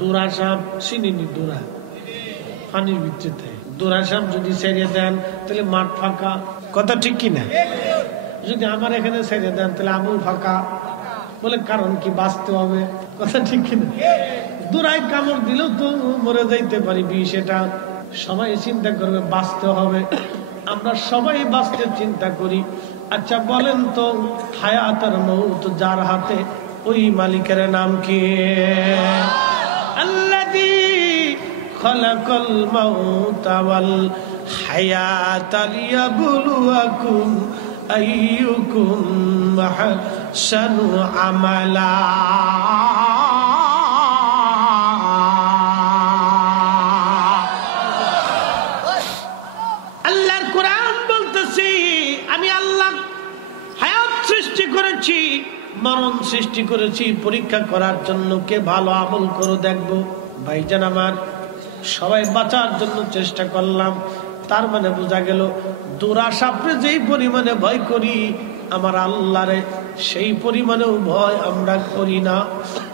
দুরা সাপ চিনিনি, দুরা পানির ভিতরে, দুরা সাপ যদি ছেড়ে দেন তাহলে মাঠ ফাঁকা, কথা ঠিক কিনা? যদি আমার এখানে ছেড়ে দেন তাহলে আমুল ফাঁকা, বলে কারণ কি? বাঁচতে হবে, কথা ঠিক কিনা? দুরাই কামড় দিলেও তো মরে যাইতে পারি, বিষ এটা সবাই চিন্তা করবে বাঁচতে হবে, আমরা সবাই বাঁচতে চিন্তা করি। আচ্ছা বলেন তো, হায়াত আর মউত যার হাতে, ওই মালিকের নাম কি? আল্লাযী খালাকাল মাউতা ওয়াল হায়াতা লিয়াবলুয়াকুম আইয়ুকুম আহসানু আমালা। আল্লাহর কোরআন বলতেছি, আমি আল্লাহ হায়াত সৃষ্টি করেছি, মরণ সৃষ্টি করেছি পরীক্ষা করার জন্য, কে ভালো আমল করে দেখবো। ভাইজান আমার, সবাই বাঁচার জন্য চেষ্টা করলাম, তার মানে বোঝা গেল দুরাশাপরে যেই পরিমাণে ভয় করি, আমার আল্লাহরে সেই পরিমাণেও ভয় আমরা করি না।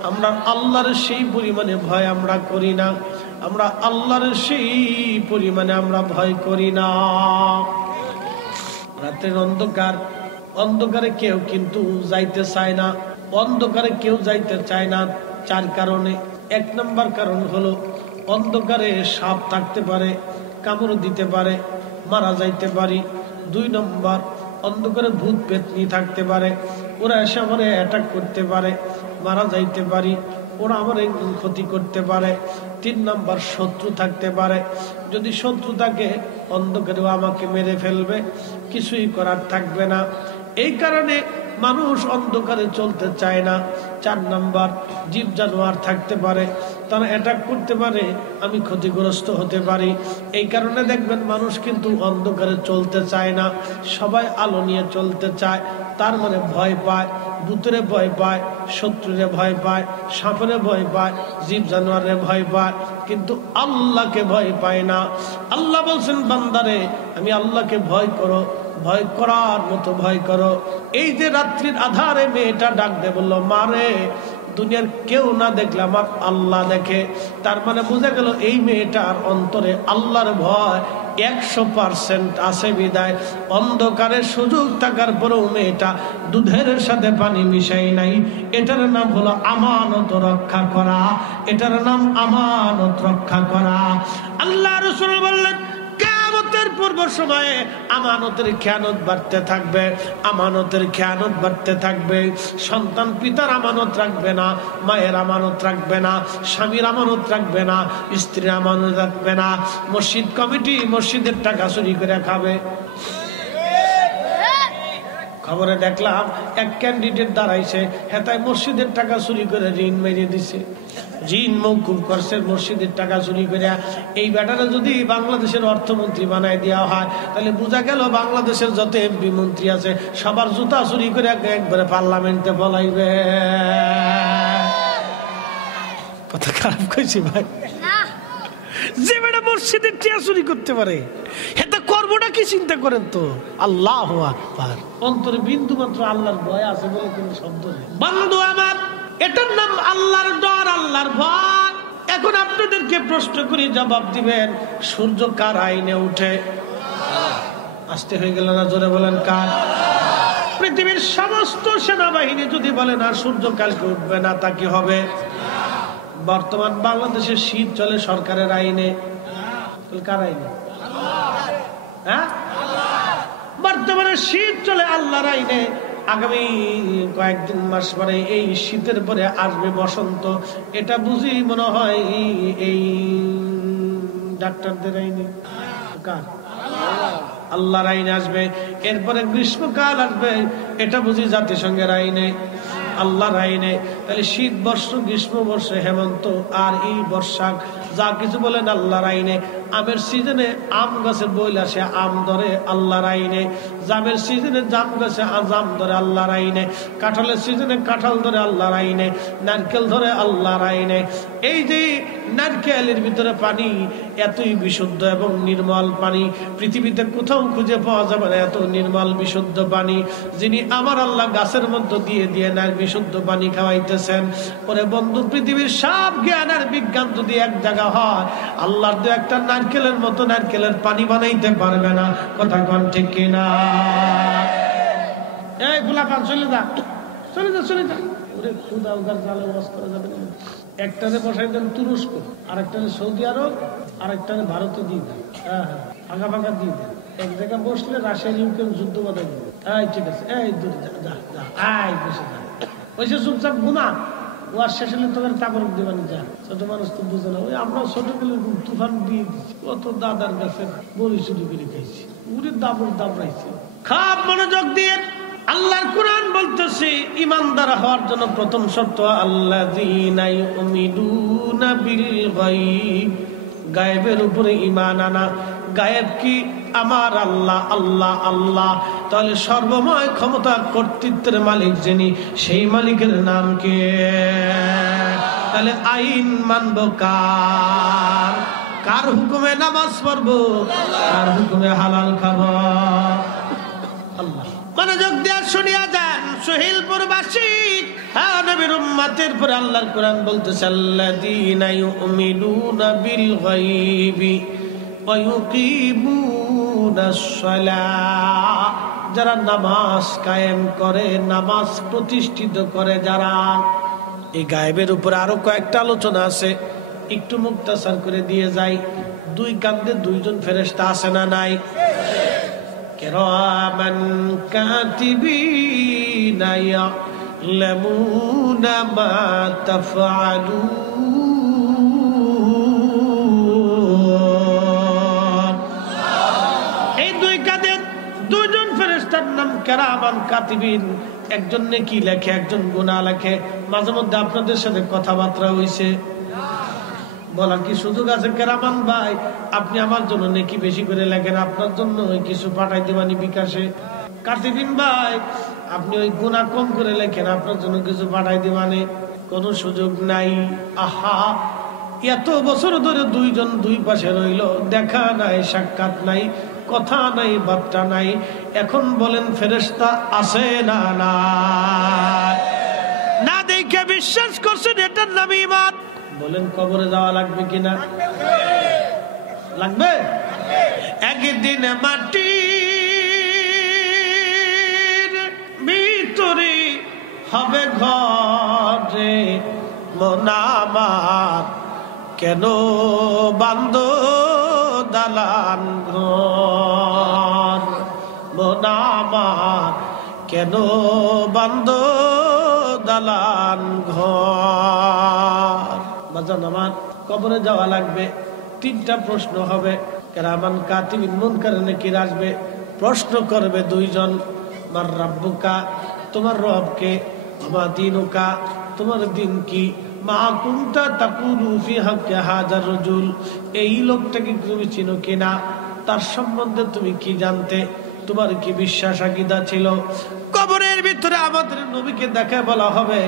আমরা আল্লাহর সেই পরিমাণে ভয় আমরা করি না, আমরা আল্লাহর সেই পরিমাণে আমরা ভয় করি না। রাতের অন্ধকার, অন্ধকারে কেউ কিন্তু যাইতে চায় না, অন্ধকারে কেউ যাইতে চায় না 4 কারণে। 1 নম্বর কারণ হলো অন্ধকারে সাপ থাকতে পারে, কামড় দিতে পারে, মারা যাইতে পারি। 2 নম্বর, অন্ধকারে ভূত পেতনি থাকতে পারে, ওরা এসে আমার অ্যাটাক করতে পারে, মারা যাইতে পারি, ওরা আমার ক্ষতি করতে পারে। 3 নম্বর, শত্রু থাকতে পারে, যদি শত্রু থাকে অন্ধকারেও আমাকে মেরে ফেলবে, কিছুই করার থাকবে না। এই কারণে মানুষ অন্ধকারে চলতে চায় না। 4 নম্বর, জীব জানোয়ার থাকতে পারে, তারা অ্যাটাক করতে পারে, আমি ক্ষতিগ্রস্ত হতে পারি। এই কারণে দেখবেন মানুষ কিন্তু অন্ধকারে চলতে চায় না, সবাই আলো নিয়ে চলতে চায়। তার মানে ভয় পায়, ভূতেরে ভয় পায়, শত্রুরে ভয় পায়, সাপরে ভয় পায়, জীব জানোয়ারে ভয় পায়, কিন্তু আল্লাহকে ভয় পায় না। আল্লাহ বলছেন, বান্দারে আমি আল্লাহকে ভয় করো, ভয় করার মতো ভয় করো। এই যে রাত্রির আধারে মেয়েটা ডাক দে বললো, মারে, দুনিয়ার কেউ না দেখলে আমার আল্লাহ দেখে। তার মানে বোঝা গেল এই মেয়েটার অন্তরে আল্লাহর ভয় 100% আছে বিদায় অন্ধকারের সুযোগ থাকার পরেও মেয়েটা দুধের সাথে পানি মিশাই নাই। এটার নাম হলো আমানত রক্ষা করা, এটার নাম আমানত রক্ষা করা। আল্লাহ রাসূল বললেন, কিয়ামতের পূর্ব সময়ে আমানতের খেয়ানত বাড়তে থাকবে, আমানতের খেয়ানত বাড়তে থাকবে। সন্তান পিতার আমানত রাখবে না, মায়ের আমানত রাখবে না, স্বামীর আমানত রাখবে না, স্ত্রীর আমানত রাখবে না। মসজিদ কমিটি মসজিদের টাকা চুরি করে খাবে। খবরে দেখলাম এক ক্যান্ডিডেট দাঁড়াইছে, হেতায় মসজিদের টাকা চুরি করে ঋণ মেরে দিছে, ঋণ মৌকুব করছে মসজিদের টাকা চুরি করে। এই ব্যাটারে যদি বাংলাদেশের অর্থমন্ত্রী বানায় দেওয়া হয়, তাহলে বোঝা গেল বাংলাদেশের যত এমপি মন্ত্রী আছে সবার জুতা চুরি করে একবারে পার্লামেন্টে বলাইবে। কথা খারাপ কইছি ভাই? যে বেটা মসজিদের টিয়া চুরি করতে পারে, এটা করবোটা কি চিন্তা করেন তো? আল্লাহু আকবার। অন্তরে বিন্দু মাত্র আল্লাহর ভয় আছে বলে কোনো শব্দ নেই। বন্ধু আমার, এটার নাম আল্লাহর ডর, আল্লাহর ভয়। এখন আপনাদেরকে প্রশ্ন করি, জবাব দিবেন, সূর্য কার আইনে উঠে? আসতে হয়ে গেল না? জোরে বলেন, কার? পৃথিবীর সমস্ত সেনাবাহিনী যদি বলে না সূর্য কালকে উঠবে না, তা কি হবে? বর্তমান বাংলাদেশে শীত চলে সরকারের আইনে, কার আইনে? হ্যাঁ, বর্তমানে শীত চলে আল্লাহর আইনে। আগামী কয়েকদিন মাস পরে এই শীতের পরে আসবে বসন্ত, এটা বুঝি মনে হয় এই ডাক্তারদের আইনে। কার? আল্লাহর আইনে আসবে। এরপরে গ্রীষ্মকাল আসবে, এটা বুঝি জাতিসংঘের আইনে, আল্লাহর আইনে। তাহলে শীত বর্ষ, গ্রীষ্ম বর্ষ, হেমন্ত আর এই বর্ষা যা কিছু বলেন আল্লাহর আইনে। আমের সিজনে আম গাছে বইল আসে, আম ধরে আল্লাহর আইনে। জামের সিজনে জাম গাছে জাম ধরে আল্লাহর আইনে। কাঁঠালের সিজনে কাঁঠাল ধরে আল্লাহর আইনে। নারকেল ধরে আল্লাহর আইনে। এই যে নারকেলের ভিতরে পানি এতই বিশুদ্ধ এবং নির্মল পানি, পৃথিবীতে কোথাও খুঁজে পাওয়া যাবে না এত নির্মল বিশুদ্ধ পানি, যিনি আমার আল্লাহ গাছের মধ্যে দিয়ে দিয়ে নার বিশুদ্ধ পানি খাওয়াইতেছেন। ওরে বন্ধু, পৃথিবীর সব জ্ঞান আর বিজ্ঞান যদি এক জায়গা হয়, আল্লাহর দু একটা নারকেলের মতো নারকেলের পানি বানাইতে পারবে না। কথা কোন ঠিক কিনা? এই গোলাপান চলে যা, চলে যা, চলে যা, ওরে খুদা উগার জালে ওয়াজ করা যাবে না। একটারে বসাই দেন তুরস্ক, আরেকটারে সৌদি আরব, আরেকটারে ভারতে দিয়ে দেন। হ্যাঁ হ্যাঁ, ফাঁকা ফাঁকা দিয়ে দেন। এক জায়গায় বসলে রাশিয়া ইউক্রেন যুদ্ধ বাধা দিবে। ঠিক আছে, এই দূরে যা যা যা, আয় বসে যা, ওইসে চুপচাপ ঘুমা। ওয়ার শেষ হলে তোদের তাবর দিবানি যা। ছোট মানুষ তো বুঝে না। ওই আমরাও ছোট গেলে তুফান দিয়ে দিচ্ছি, কত দাদার কাছে বড়ি চুরি করে খাইছি, উড়ে দাবর দাবড়াইছি। খাপ মনোযোগ দিয়ে আল্লাহর কোরআন বলতেছে ঈমানদার হওয়ার জন্য প্রথম শর্ত আল্লাযীনা ইউমিনুনা বিল গায়ব, গায়েবের উপরে ঈমান আনা। গায়েব কি? আমার আল্লাহ, আল্লাহ আল্লাহ। তাহলে সর্বময় ক্ষমতা কর্তৃত্বের মালিক যিনি, সেই মালিকের নাম কি? তাহলে আইন মানব কার? কার হুকুমে নামাজ পড়বো, কার হুকুমে হালাল খাবো? আল্লাহ। মনোযোগ দিয়ে শুনিয়া যান সোহেলপুরবাসী, হ্যাঁ নবীর উম্মতের পরে আল্লাহর কোরআন বলতেছে আল্লাযীনা ইউমিনুনা বিল গায়বি ওয়া ইউকিমুনাস সালাহ, যারা নামাজ কায়েম করে, নামাজ প্রতিষ্ঠিত করে যারা। এই গায়েবের উপরে আরো কয়েকটা আলোচনা আছে, একটু মুক্তাসার করে দিয়ে যাই। দুই কাঁধে দুইজন ফেরেশতা আছে না নাই? কিরামান কাতিবিনা ইয়ালামুনা মা তাফআলুন। এই দুই কাঁধে দুইজন ফেরেশতার নাম কিরামান কাতিবিন। একজন নেকি লেখে, একজন গুনাহ লেখে। মাঝে মধ্যে আপনাদের সাথে কথাবার্তা হইছে, বলার কি সুযোগ আছে? কেরামান ভাই, আপনি আমার জন্য নেকি বেশি করে লেখেন, আপনার জন্য ওই কিছু পাঠাই দেবানি বিকাশে। কাতিবিন ভাই, আপনি ওই গুনাহ কম করে লেখেন, আপনার জন্য কিছু পাঠাই দেবানি। কোনো সুযোগ নাই। আহা, এত বছর ধরে দুইজন দুই পাশে রইল, দেখা নাই, সাক্ষাৎ নাই, কথা নাই, বার্তা নাই। এখন বলেন ফেরেশতা আছে না নাই? না দেখে বিশ্বাস করছেন, এটার নাম ঈমান। বলেন কবরে যাওয়া লাগবে কিনা? লাগবে। একদিন মাটির ভিতরে হবে ঘরে, মন আমার কেন বান্দ দালান ঘর, মন আমার কেন বান্দ দালান ঘর। বাজান আমার, কবরে যাওয়া লাগবে। তিনটা প্রশ্ন হবে। কিরামান কাতিবিন মুনকার নাকির আসবে, প্রশ্ন করবে দুইজন। মার রাব্বুকা, তোমার রব কে? মা দীনুকা, তোমার দিন কি? মা কুনতা তাকুলু ফি হাক্কি হাযার রাজুল, এই লোকটাকে তুমি চিনো কিনা? তার সম্বন্ধে তুমি কি জানতে? তোমার কি বিশ্বাস আকীদা ছিল? কবরের ভিতরে আমাদের নবীকে দেখে বলা হবে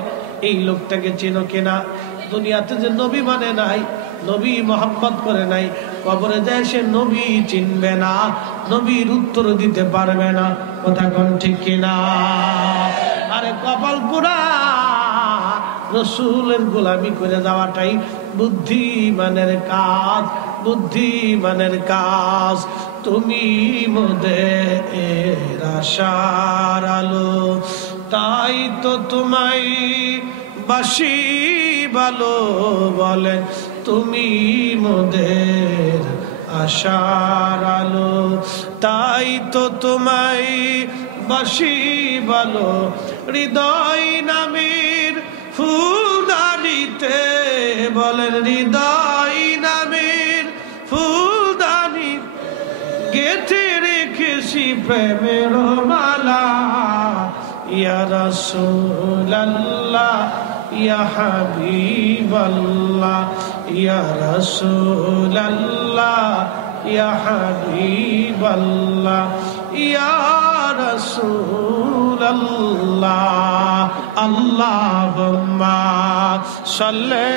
এই লোকটাকে চিনো কিনা? দুনিয়াতে যে নবী মানে নাই, নবী মোহাম্মদ করে নাই, কবরে যায় সে নবী চিনবে না, নবীর উত্তর দিতে পারবে না। কথা কোন ঠিক কিনা? আরে কপাল পুরা, রসুলের গোলামি করে যাওয়াটাই বুদ্ধিমানের কাজ, বুদ্ধিমানের কাজ। তুমি মোদের আশার আলো, তাই তো তোমায় বাসি ভালো। বলেন তুমি মোদের আশার আলো, তাই তো তোমায় বাসি ভালো। হৃদয় নামের ফুলদানিতে, বলেন হৃদয় নামের ফুলদানি গেঁথে রেখেছি প্রেমের মালা। ইয়া রাসূলুল্লাহ, ইয়া হাবিবাল্লাহ, ইয়া রাসূলুল্লাহ, ইয়া হাবিবাল্লাহ, ইয়া রাসূলুল্লাহ। আল্লাহুম্মা সাল্লি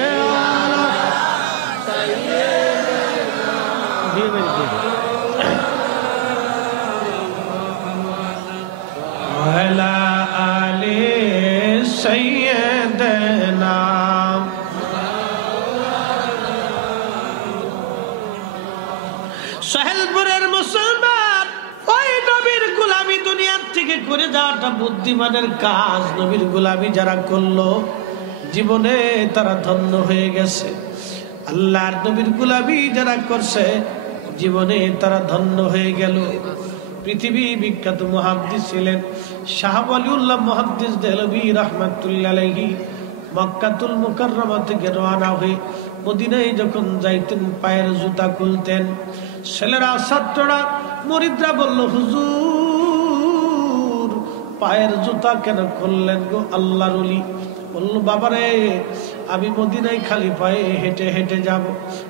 আলা ওয়ালা আলি সাইয়্যিদিনা। সোহেলপুরের মুসলমান, ওই নবীর গোলামি দুনিয়ার থেকে থেকে করে যাওয়াটা বুদ্ধিমানের কাজ। নবীর গোলামি যারা করলো জীবনে তারা ধন্য হয়ে গেছে। আল্লাহর নবীর গোলামি যারা করছে জীবনে তারা ধন্য হয়ে গেল। পৃথিবী বিখ্যাত মুহাদ্দিস ছিলেন শাহ ওয়ালিউল্লাহ মুহাদ্দিস দেহলভী রাহমাতুল্লাহ আলাইহি। মক্কাতুল মুকাররমা থেকে রওনা হয়ে মদিনায় যখন যাইতেন পায়ের জুতা খুলতেন। ছেলেরা, ছাত্ররা, মুরিদরা বলল, হুজুর পায়ের জুতা কেন খুললেন গো আল্লাহর ওলি? বলল, বাবারে আমি মদিনায় খালি পায়ে হেঁটে হেঁটে যাব।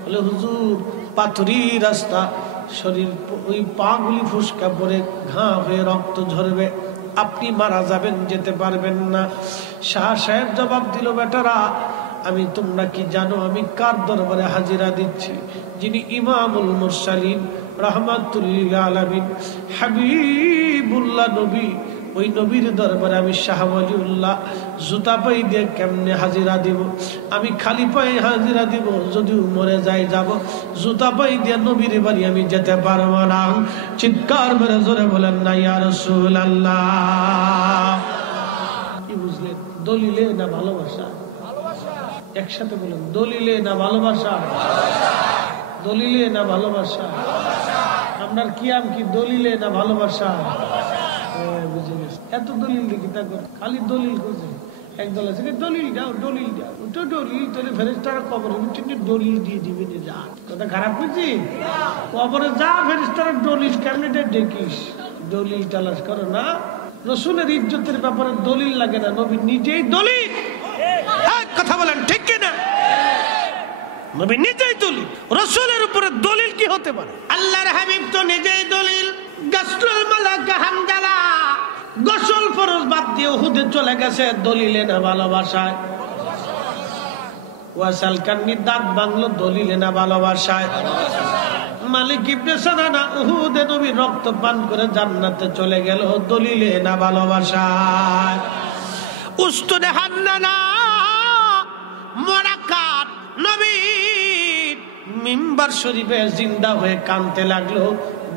বলে, হুজুর পাথরি রাস্তা, শরীর ওই পাগুলি ফুসকা পরে ঘা হয়ে রক্ত ঝরবে, আপনি মারা যাবেন, যেতে পারবেন না। শাহ সাহেব জবাব দিল, বেটারা আমি তোমরা কি জানো আমি কার দরবারে হাজিরা দিচ্ছি? যিনি ইমামুল মুরসালিন রাহমাতুল্লিল আলামিন হাবিবুল্লাহ নবী, ওই নবীর দরবারে আমি শাহ ওয়ালিউল্লাহ জুতা পাই দিয়ে কেমনে হাজিরা দিব? আমি খালি পায়ে হাজিরা দিব, যদিও মরে যাই যাব, জুতা পাই দিয়ে নবীর বাড়ি আমি যেতে পারবো না। চিৎকার মেরে জোরে বলেন না ইয়া রাসূলুল্লাহ। কি বুঝলেন? দলিলে না ভালোবাসা? একসাথে বলেন, দলিলে না ভালোবাসা? দলিলে না ভালোবাসা? আপনার কিয়াম কি দলিলে না ভালোবাসা? বুঝে গেছে। এত দলিল দেখি তা খালি দলিল করছে। একদল আছে দলিল দাও, দলিল দাও, ওটা দলিল তোলে ফেরেশতারা কবরে দলিল দিয়ে দিবে। যা কথা খারাপ বুঝছি, কবরে যা ফেরেশতারা দলিল কেমনে দেখিস, দলিল তালাশ করো না। রসুলের ইজ্জতের ব্যাপারে দলিল লাগে না, নবী নিজেই দলিল। কথা বলেন ঠিক কিনা? নবী নিজেই দলিল। রসুলের উপরে দলিল কি হতে পারে? আল্লাহর হাবিব তো নিজেই দলিল। গাসরুল মালাকা হামদালা গোসল ফরজ বাদ দিয়ে উহুদে চলে গেছে দলিলে না ভালোবাসায়। ওয়াসাল কান্নি দাঁত বাংলো দলিলে না ভালোবাসায়। মালিক ইবনে সানানা উহুদে নবীর রক্ত পান করে জান্নাতে চলে গেল দলিলে না ভালোবাসায়। উস্তুদে হান্নানা মোরাকাত নবীর মিম্বার শরীফে জিন্দা হয়ে কাঁদতে লাগলো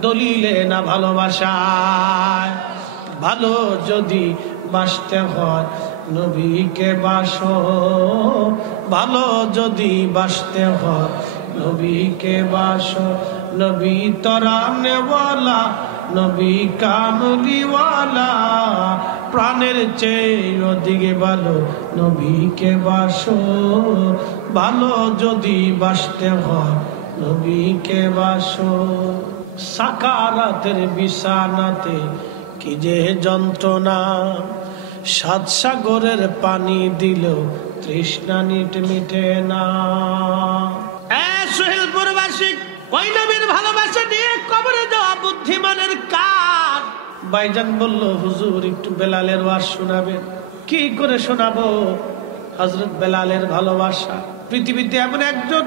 দলিলে না ভালোবাসায়। ভালো যদি বাসতে হয় নবীকে বাসো, ভালো যদি বাসতে হয় নবীকে বাসো। নবী তরানেওয়ালা, নবী কামলিওয়ালা, প্রাণের চেয়ে ওদিকে ভালো নবীকে বাসো। ভালো যদি বাসতে হয় নবীকে বাসো। সাকারাতের বিছানাতে কি যে যন্ত্রণা, সাত সাগরের পানি দিল তৃষ্ণা মিটে না। সোহেলপুরবাসী, ওই নবীর ভালোবাসা নিয়ে কবরে যাওয়া বুদ্ধিমানের কাজ। ভাইজান বলল, হুজুর একটু বেলালের ওয়াজ শোনাবেন। কি করে শোনাবো? হযরত বেলালের ভালোবাসা। পৃথিবীতে এমন একজন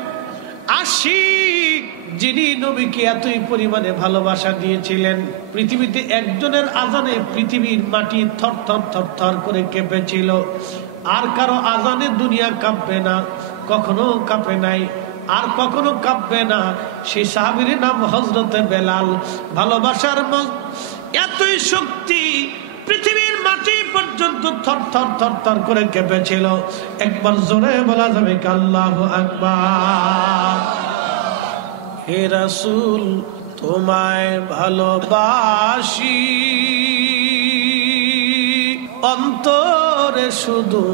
আশিক যিনি নবীকে এতই পরিমাণে ভালোবাসা দিয়েছিলেন, পৃথিবীতে একজনের আজানে পৃথিবীর মাটি থর থর থর থর করে কেঁপেছিল। আর কারো আজানে দুনিয়া কাঁপবে না, কখনো কাঁপে নাই, আর কখনো কাঁপবে না। সেই সাহাবীর নাম হযরতে বেলাল। ভালোবাসার এতই শক্তি, পৃথিবীর মাটি পর্যন্ত থর থর থর থর করে কেঁপেছিল। একবার জোরে বলা যাবে কি আল্লাহু আকবার? হে রাসূল তোমায় ভালোবাসি, অন্তরে শুধু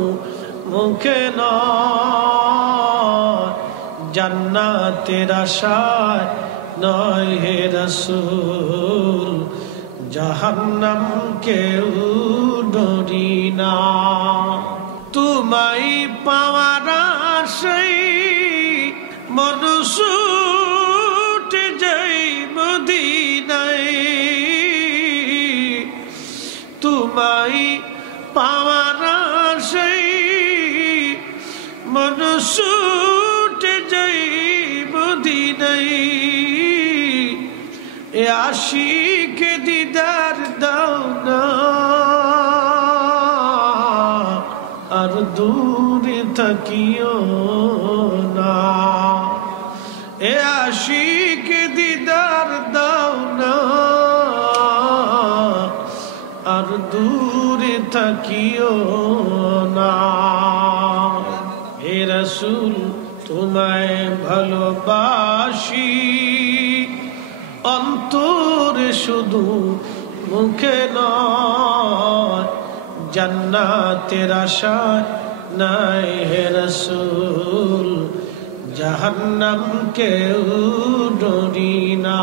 মুখে নয়, জান্নাতের আশায় নয় হে রাসূল, জাহান্নাম কেউ ডরি না। তোমায় পাওয়ার আশায় মন ছুটে যাই মদিনায়, তোমায় পাওয়ার আশায় মন ছুটে যাই মদিনায়। এ আশিক দিদার দাও না, আর দূরে থাকিও না। এ আশিক দিদার দাও না, আর ডাকিও না। হে রাসূল তোমায় ভালোবাসি অন্তরে শুধু মুখে নয়, জান্নাতের আশায় নাই হে রাসূল, জাহান্নাম কেউ ডরি না।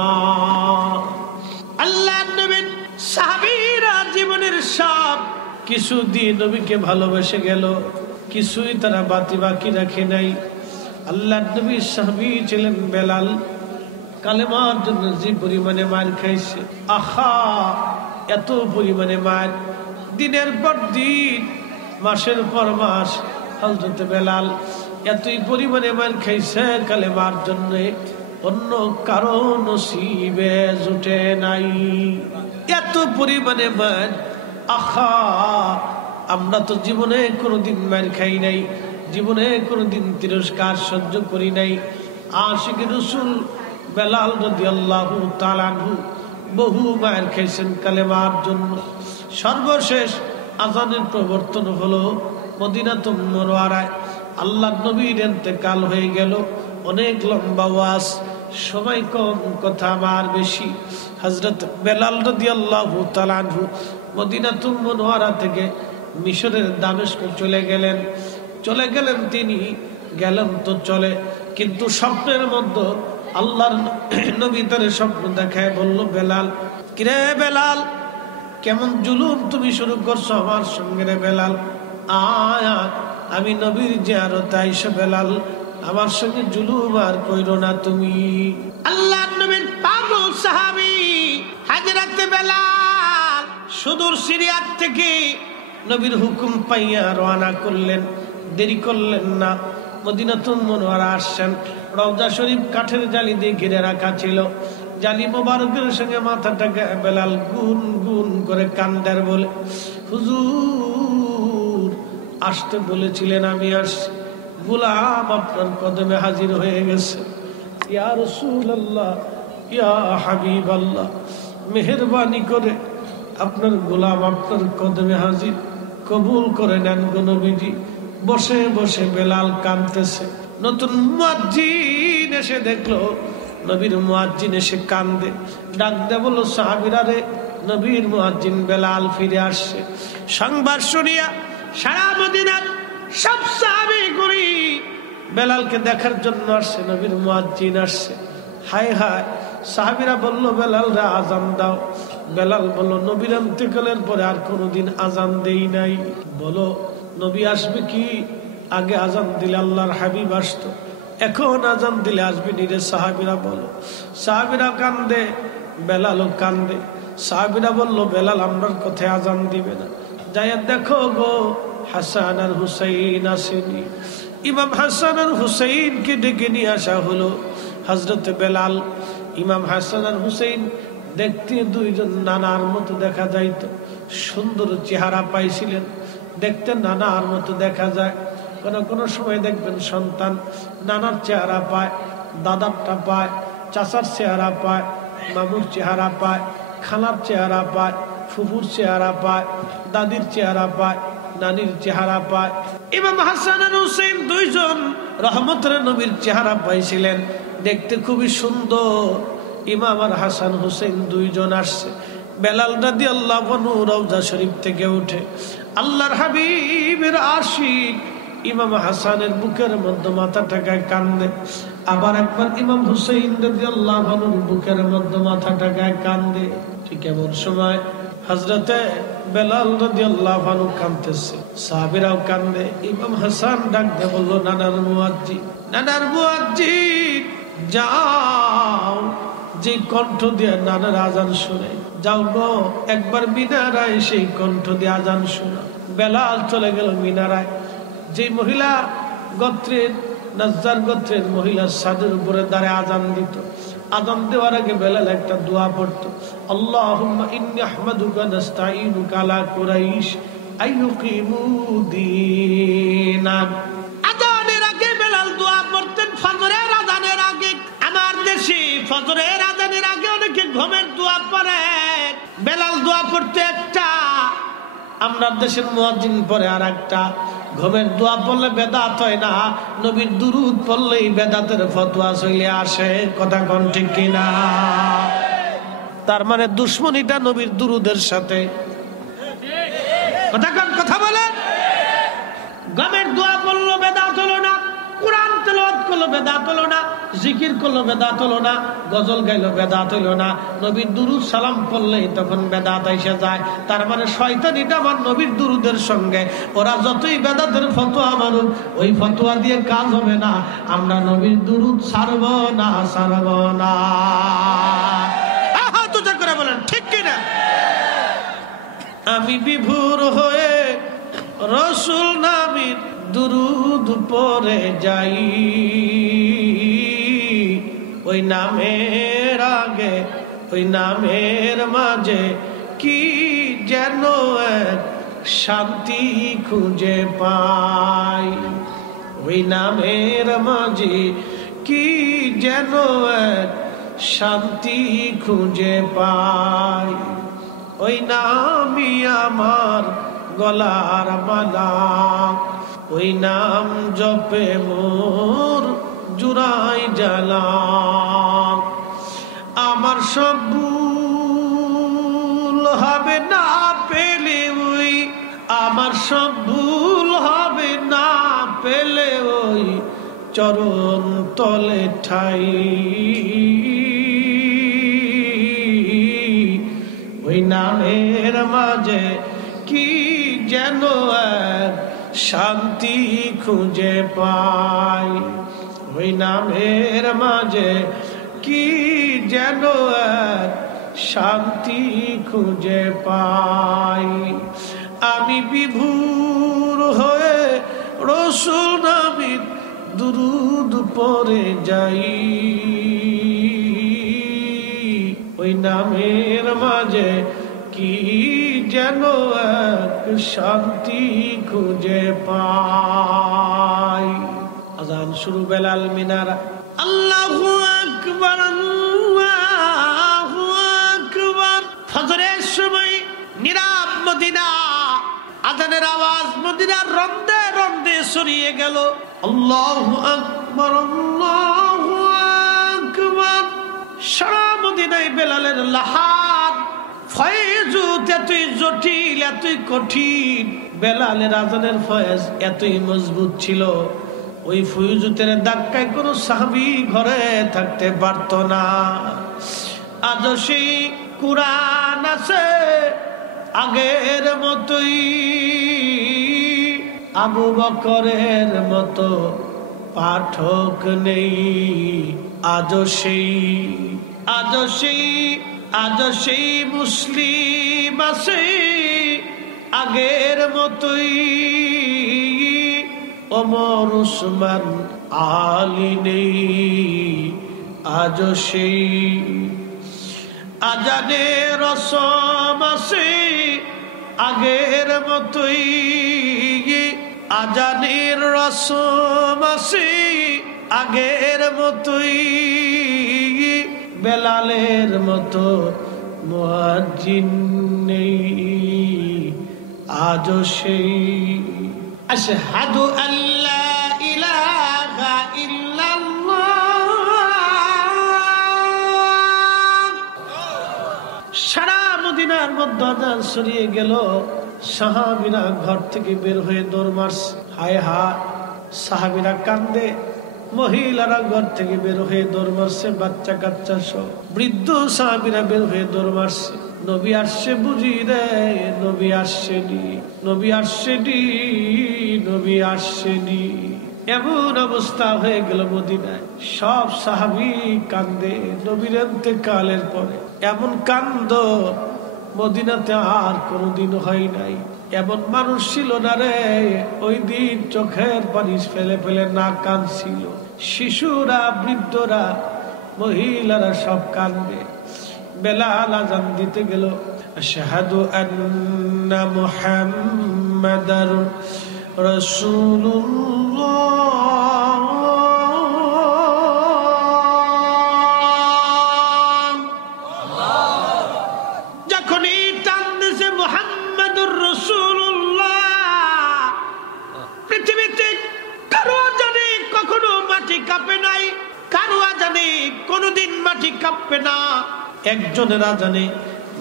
আল্লাহর নবীর সাহাবীরা জীবনের সব কিছু দিয়ে নবীকে ভালোবেসে গেল, কিছুই তারা বাকি রাখে নাই। আল্লাহর নবীর সাহাবী ছিলেন বেলাল। কালেমার জন্য যে পরিমাণে মার খাইছে, আহা এত পরিমাণে মার, দিনের পর দিন মাসের পর মাস হযরত বেলাল এতই পরিমাণে মার খাইছে কালেমার জন্য, অন্য কারো নসিবে জুটে নাই। এত পরিমাণে মার, আহা আমরা তো জীবনে কোনোদিন মার খাই নাই, জীবনে কোনোদিন তিরস্কার সহ্য করি নাই। আশিক রাসূল বেলাল রাদিয়াল্লাহু তাআলা আনহু বহু মার খাইছেন কালেমার জন্য। সর্বশেষ আযানের প্রবর্তন হলো মদিনাতুল মুনাওয়ারায়। আল্লাহর নবীর ইন্তেকাল হয়ে গেল। অনেক লম্বা ওয়াজ, সময় কম, কথা আমার বেশি। হযরত বেলাল রাদিয়াল্লাহু তাআলা আনহু মদিনাতুল মুনাওয়ারা থেকে মিশরের দামেস্ক চলে গেলেন। তিনি গেলেন তো চলে, কিন্তু স্বপ্নের মধ্যে আল্লাহর নবী তার স্বপ্ন দেখায় বলল, বেলাল কিরে বেলাল, কেমন জুলুম তুমি শুরু করছো আমার সঙ্গে রে বেলাল, আয় আমি নবীর জিয়ারতে আইসো বেলাল, আমার সঙ্গে জুলুম আর কইরো না তুমি। আল্লাহর নবীর পাগল সাহাবী হযরত বেলাল সুদূর সিরিয়ার থেকে নবীর হুকুম পাইয়া রওনা করলেন। দেরি করলেন না, মদিনাতুল মুনাওয়ারা আসছেন। রওজা শরীফ কাঠের জালি দিয়ে ঘিরে রাখা ছিল। জালি মোবারকের সঙ্গে মাথাটা বেলাল গুন গুন করে কান্দার বলে, হুজুর আসতে বলেছিলেন, আমি আসছি, গোলাম আপনার কদমে হাজির হয়ে গেছে। ইয়া রাসূলুল্লাহ, ইয়া হাবিবাল্লাহ, মেহেরবানি করে আপনার গোলাম আপনার কদমে হাজির, কবুল করে নেন গো নবীজি। বসে বসে বেলাল কাঁদতেছে। নতুন মুয়াজ্জিন এসে দেখলো, নবীর মুয়াজ্জিন এসে কান্দে। ডাক দে বলল, সাহাবীরা রে, নবীর মুয়াজ্জিন বেলাল ফিরে আসছে। সংবাদ শুনিয়া সারা মদিনার সব সাহাবী গুলি বেলালকে দেখার জন্য আসছে। নবীর মুয়াজ্জিন আসছে। হায় হায়, সাহাবীরা বলল, বেলাল রে আজান দাও। বেলাল বলল, নবীর ইন্তেকালের পরে আর কোনোদিন আজান দেই নাই। বলো নবী আসবে কি? আগে আজান দিলে আল্লাহর হাবিব আসতো, এখন আজান দিলে আসবে নিরে। সাহাবীরা বলো, সাহাবীরা কান্দে, বেলালও কান্দে। সাহাবীরা বলল, বেলাল আমরার কথায় আজান দিবে না, যাইয়া দেখো গো হাসান আর হুসাইন আসেনি। ইমাম হাসান আর হুসাইনকে ডেকে নিয়ে আসা হলো। হযরত বেলাল, ইমাম হাসান আর হুসাইন দেখতে দুইজন নানার মতো দেখা যাইত। সুন্দর চেহারা পাইছিলেন, দেখতে নানার মতো দেখা যায়। কোন সময় দেখবেন সন্তান নানার চেহারা পায়, দাদারটা পায়, চাচার চেহারা পায়, মামুর চেহারা পায়, খালার চেহারা পায়, ফুফুর চেহারা পায়, দাদির চেহারা পায়, নানির চেহারা পায়। ইমাম হাসান আর হুসাইন দুইজন রহমতের নবীর চেহারা পাইছিলেন, দেখতে খুবই সুন্দর। ইমাম আর হাসান হুসাইন দুইজন আসছে। বেলাল রাদিয়াল্লাহু আনহু রওজা শরীফ থেকে উঠে আল্লাহর হাবিবের আশিক ইমাম হাসানের বুকের মধ্যে মাথা ঠেকায় কান্দে। আবার একবার ইমাম হুসাইন রাদিয়াল্লাহু আনহুর বুকের মধ্যে মাথা ঠেকায় কান্দে। ঠিক এমন সময় হযরতে বেলাল রাদিয়াল্লাহু আনহু কাঁদতেছে, সাহাবীরাও কান্দে। ইমাম হাসান ডাক দিয়ে বলল, নানার মুয়াজ্জিন যাও, যে কণ্ঠ দিয়ে নানার আজান শুনে যাও গো, একবার মিনারায় সেই কণ্ঠ দিয়ে আজান শোনা। বেলাল চলে গেল মিনারায়। যে মহিলা গোত্রের নাজ্জার গোত্রের মহিলা ছাদের উপরে দাঁড়ায় আজান দিত। আজান দেওয়ার আগে বেলাল একটা দোয়া পড়তো, আল্লাহুম্মা ইন্নী আহমাদুকা নাস্তাঈনুকা আলা কুরাইশ আইয়ুকিমু দীনাক। আজানের আগে বেলাল দোয়া পড়তেন, ফজরের আজানের আগে। আমার দেশে ফজরের আজানের আগে অনেকে ঘুমের দোয়া পড়ে, বেলাল দোয়া পড়তে একটা, আমরা দেশের মুয়াজ্জিন পরে আর একটা ঘুমের দোয়া পড়লে বেদাত হয় না, নবীর দুরুদ পড়লেই বেদাতের ফতোয়া চলে আসে। কথা কোন ঠিক কিনা? তার মানে দুশ্মনীটা নবীর দুরুদের সাথে। কথা কোন কথা বলেন? ঘুমের দোয়া পড়লো বেদাত হলো না, কুরআন তেলাওয়াত করলো বেদাত হলো না, জিকির করলো বেদাত হলো না, গজল গাইলো বেদাত হলো না, নবীর দুরুদ সালাম পড়লেই তখন বেদাত এসে যায়। তার মানে শয়তানিটা আমার নবীর দুরুদের সঙ্গে, ওরা যতই বেদাতের ফতোয়া মারুক ওই ফতোয়া দিয়ে কাজ হবে না। আমরা নবীর দুরুদ ছাড়ব না, ছাড়ব না। হাত উঁচা করে বলেন ঠিক কিনা? আমি বিভোর হয়ে রাসূল নবীর দুরুদ পড়ে যাই, ওই নামের আগে ওই নামের মাঝে কি যেন এক শান্তি খুঁজে পাই, ওই নামের মাঝে কি যেন এক শান্তি খুঁজে পাই, ওই নামই আমার গলার মালা, ওই নাম জপে মোর জুড়াই জ্বালা, আমার সব ভুল হবে না পেলে ওই, আমার সব ভুল হবে না পেলে ওই চরণ তলে ঠাই, ওই নামের মাঝে কি যেন এক শান্তি খুঁজে পাই, ওই নামের মাঝে কি যেন এক শান্তি খুঁজে পাই। আমি বিভোর হয়ে রাসূল নবীর দুরুদ পড়ে যাই, ওই নামের মাঝে কি যেন এক শান্তি খুঁজে পাই। আজান শুরু, বেলাল মিনারা। আল্লাহু আকবার, আল্লাহু আকবার। ফজরের সময় নীরব মদিনা, আজানের আওয়াজ মদিনার রন্দে রন্দে ছড়িয়ে গেল। আল্লাহু আকবার, আল্লাহু আকবার। সারা মদিনায় বেলালের লাহাদ ফয়েজুত এতই জটিল, এতই কঠিন। বেলালের আজানের ফয়েজ এতই মজবুত ছিল, ওই ফয়েজুতের ধাক্কায় কোনো সাহাবী ঘরে থাকতে পারত না। আজ সেই কুরআন আছে আগের মতোই, আবু বকরের মতো পাঠক নেই। আজ সেই মুসলিম আছে আগের মতোই, ওমর উসমান আলী নেই। আজ সেই আজানের রসম আছে আগের মতোই, আজানের রসম আছে আগের মতোই। বেলালের মতো মুয়াজ্জিন নেই। আজ সেই আশহাদু আল্লা ইলাহা ইল্লাল্লাহ। সারা মদিনার মধ্যে আজান ছড়িয়ে গেল। সাহাবীরা ঘর থেকে বের হয়ে দৌড় মারছে। হায় হায়, সাহাবীরা কান্দে, মহিলারা ঘর থেকে বের হয়ে দৌড় মারছে, বাচ্চা কাচ্চা সব। বৃদ্ধ সাহাবীরা বের হয়ে দৌড় মারছে। নবী আসছে বুঝি রে, নবী আসছেনি, নবী আসছেনি, নবী আসছেনি। এমন অবস্থা হয়ে গেল মদিনায়। সব সাহাবী কান্দে নবীর ইন্তেকালের পরে। এমন কান্দ মদিনাতে আর কোনোদিন হয় নাই। এমন মানুষ ছিল না রে, ওই দিন চোখের পানি ফেলে ফেলে না কাঁদছিল। শিশুরা, বৃদ্ধরা, মহিলারা সব কান্দে। বেলাল আযান দিতে গেল, আশহাদু আন্না মুহাম্মাদার রাসূলুল্লাহ। যখনই টান দিছে মুহাম্মাদুর রাসূল পৃথিবীতে কারো জানে কখনো মাটি কাঁপে নাই, কারো জানে কোনোদিন মাটি কাঁপবে না। একজনের জানে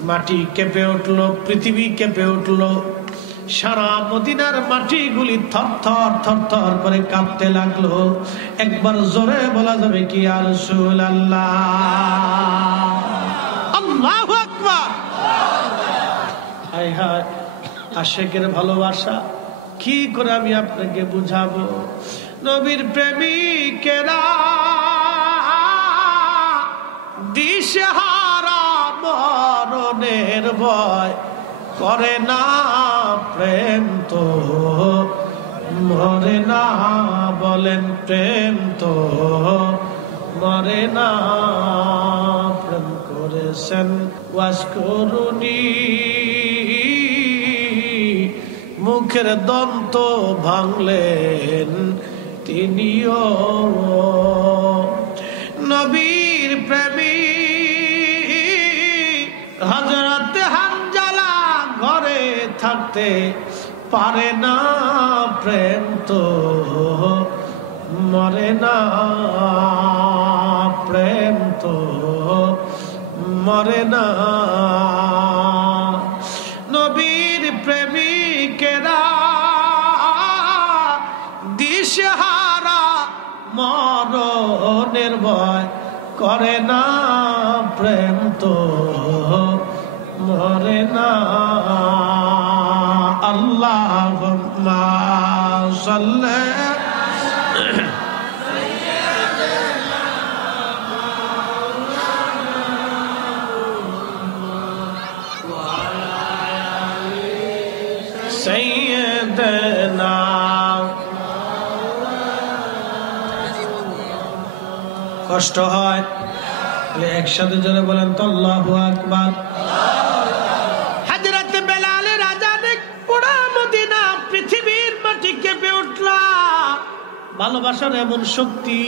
মাটি কেঁপে উঠলো, পৃথিবী কেঁপে উঠলো, সারা মদিনার মাটিগুলি থরথর থরথর করে কাঁপতে লাগলো। একবার জোরে বলা যাবে কি ইয়া রাসূলুল্লাহ? আল্লাহু আকবার। হায় হায়, আশিকের ভালোবাসা কি করে আমি আপনাকে বুঝাবো। নবীর প্রেমিকেরা দিশেহারা মরণের ভয় করে না, প্রেম তো মরে না। বলেন প্রেম তো মরে না। প্রেম করেছেন ওয়াজ করুনি, মুখের দন্ত ভাঙলেন তিনিও। নবীর প্রেমিক হযরত হানজালা ঘরে থাকতে পারে না, প্রেম তো মরে না, প্রেম তো মরে না। নবীর প্রেমিকেরা দিশেহারা মরণের ভয় করে না, প্রেম তো মরে না। আল্লাহুম্মা সাল্লি সাইয়্যিদানা। কষ্ট হয় একসাথে জোরে বলেন তো আল্লাহু আকবার। হযরত বেলালের আযানে পুরা মদিনা পৃথিবীর মাটি কেঁপে উঠল। ভালোবাসার এমন শক্তি,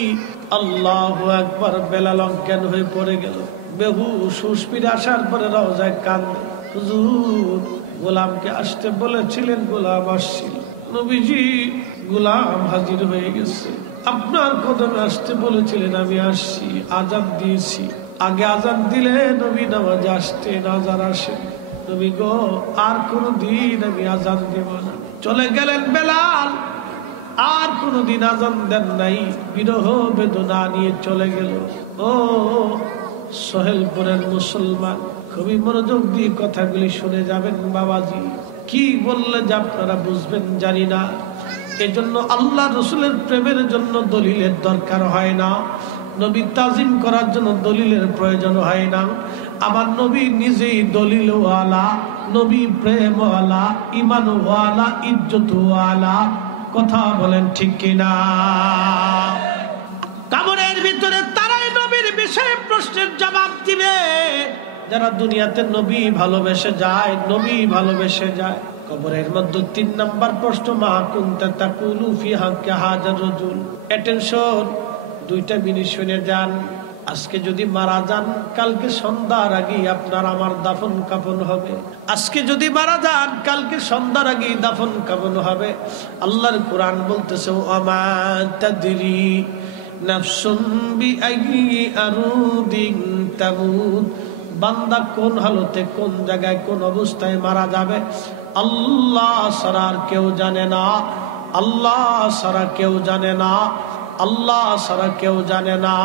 আল্লাহু আকবার। বেলাল অজ্ঞান হয়ে পড়ে গেল, বেহুশ, হুঁশ ফিরে আসার পরে রওজায় কান্দে। হুজুর, গোলামকে আসতে বলেছিলেন, গোলাম আসছিল। নবীজি, গোলাম হাজির হয়ে গেছে। আপনার কদমে আসতে বলেছিলেন, আমি আসছি। আজান দিয়েছি, আগে আজান দিলে নবী নামাজে আসতেন, আজান আসেন। নবী গো, আর কোনদিন আমি আজান দেব না। চলে গেলেন বেলাল, আর কোনদিন আজান দেন নাই। বিরহ বেদনা নিয়ে চলে গেল। ও সোহেলপুরের মুসলমান, খুবই মনোযোগ দিয়ে কথাগুলি শুনে যাবেন বাবাজি। কি বললে যে আপনারা বুঝবেন জানি না। এজন্য আল্লাহ রসুলের প্রেমের জন্য দলিলের দরকার হয় না, নবী তাজিম করার জন্য দলিলের প্রয়োজন হয় না। আমার নবী নিজেই দলিলওয়ালা, নবী প্রেমওয়ালা, ইমানওয়ালা, ইজ্জতওয়ালা। কথা বলেন ঠিক কিনা? কবরের ভিতরে তারাই নবীর বিষয়ে প্রশ্নের জবাব দিবে যারা দুনিয়াতে নবী ভালোবেসে যায়, নবী ভালোবেসে যায়। কবরের মধ্যে ৩ নাম্বার প্রশ্ন, মা কুনতা তাকুলু ফি হাক্কি হাযার রাজুল। অ্যাটেনশন, 2টা মিনিট শুনে যান। আজকে যদি মারা যান, কালকে সন্ধ্যার আগে আপনার আমার দাফন কাফন হবে। আজকে যদি মারা যান, কালকে সন্ধ্যার আগে দাফন কাফন হবে। আল্লাহর কোরআন বলতেছে, ওমা তাদরি নাফসুম বিআইয়ি আরদিন তামুত। বান্দা কোন হালতে, কোন জায়গায়, কোন অবস্থায় মারা যাবে আল্লাহ ছাড়া আর কেউ জানে না। আল্লাহ ছাড়া কেউ জানে না। আল্লাহ ছাড়া কেউ জানে না।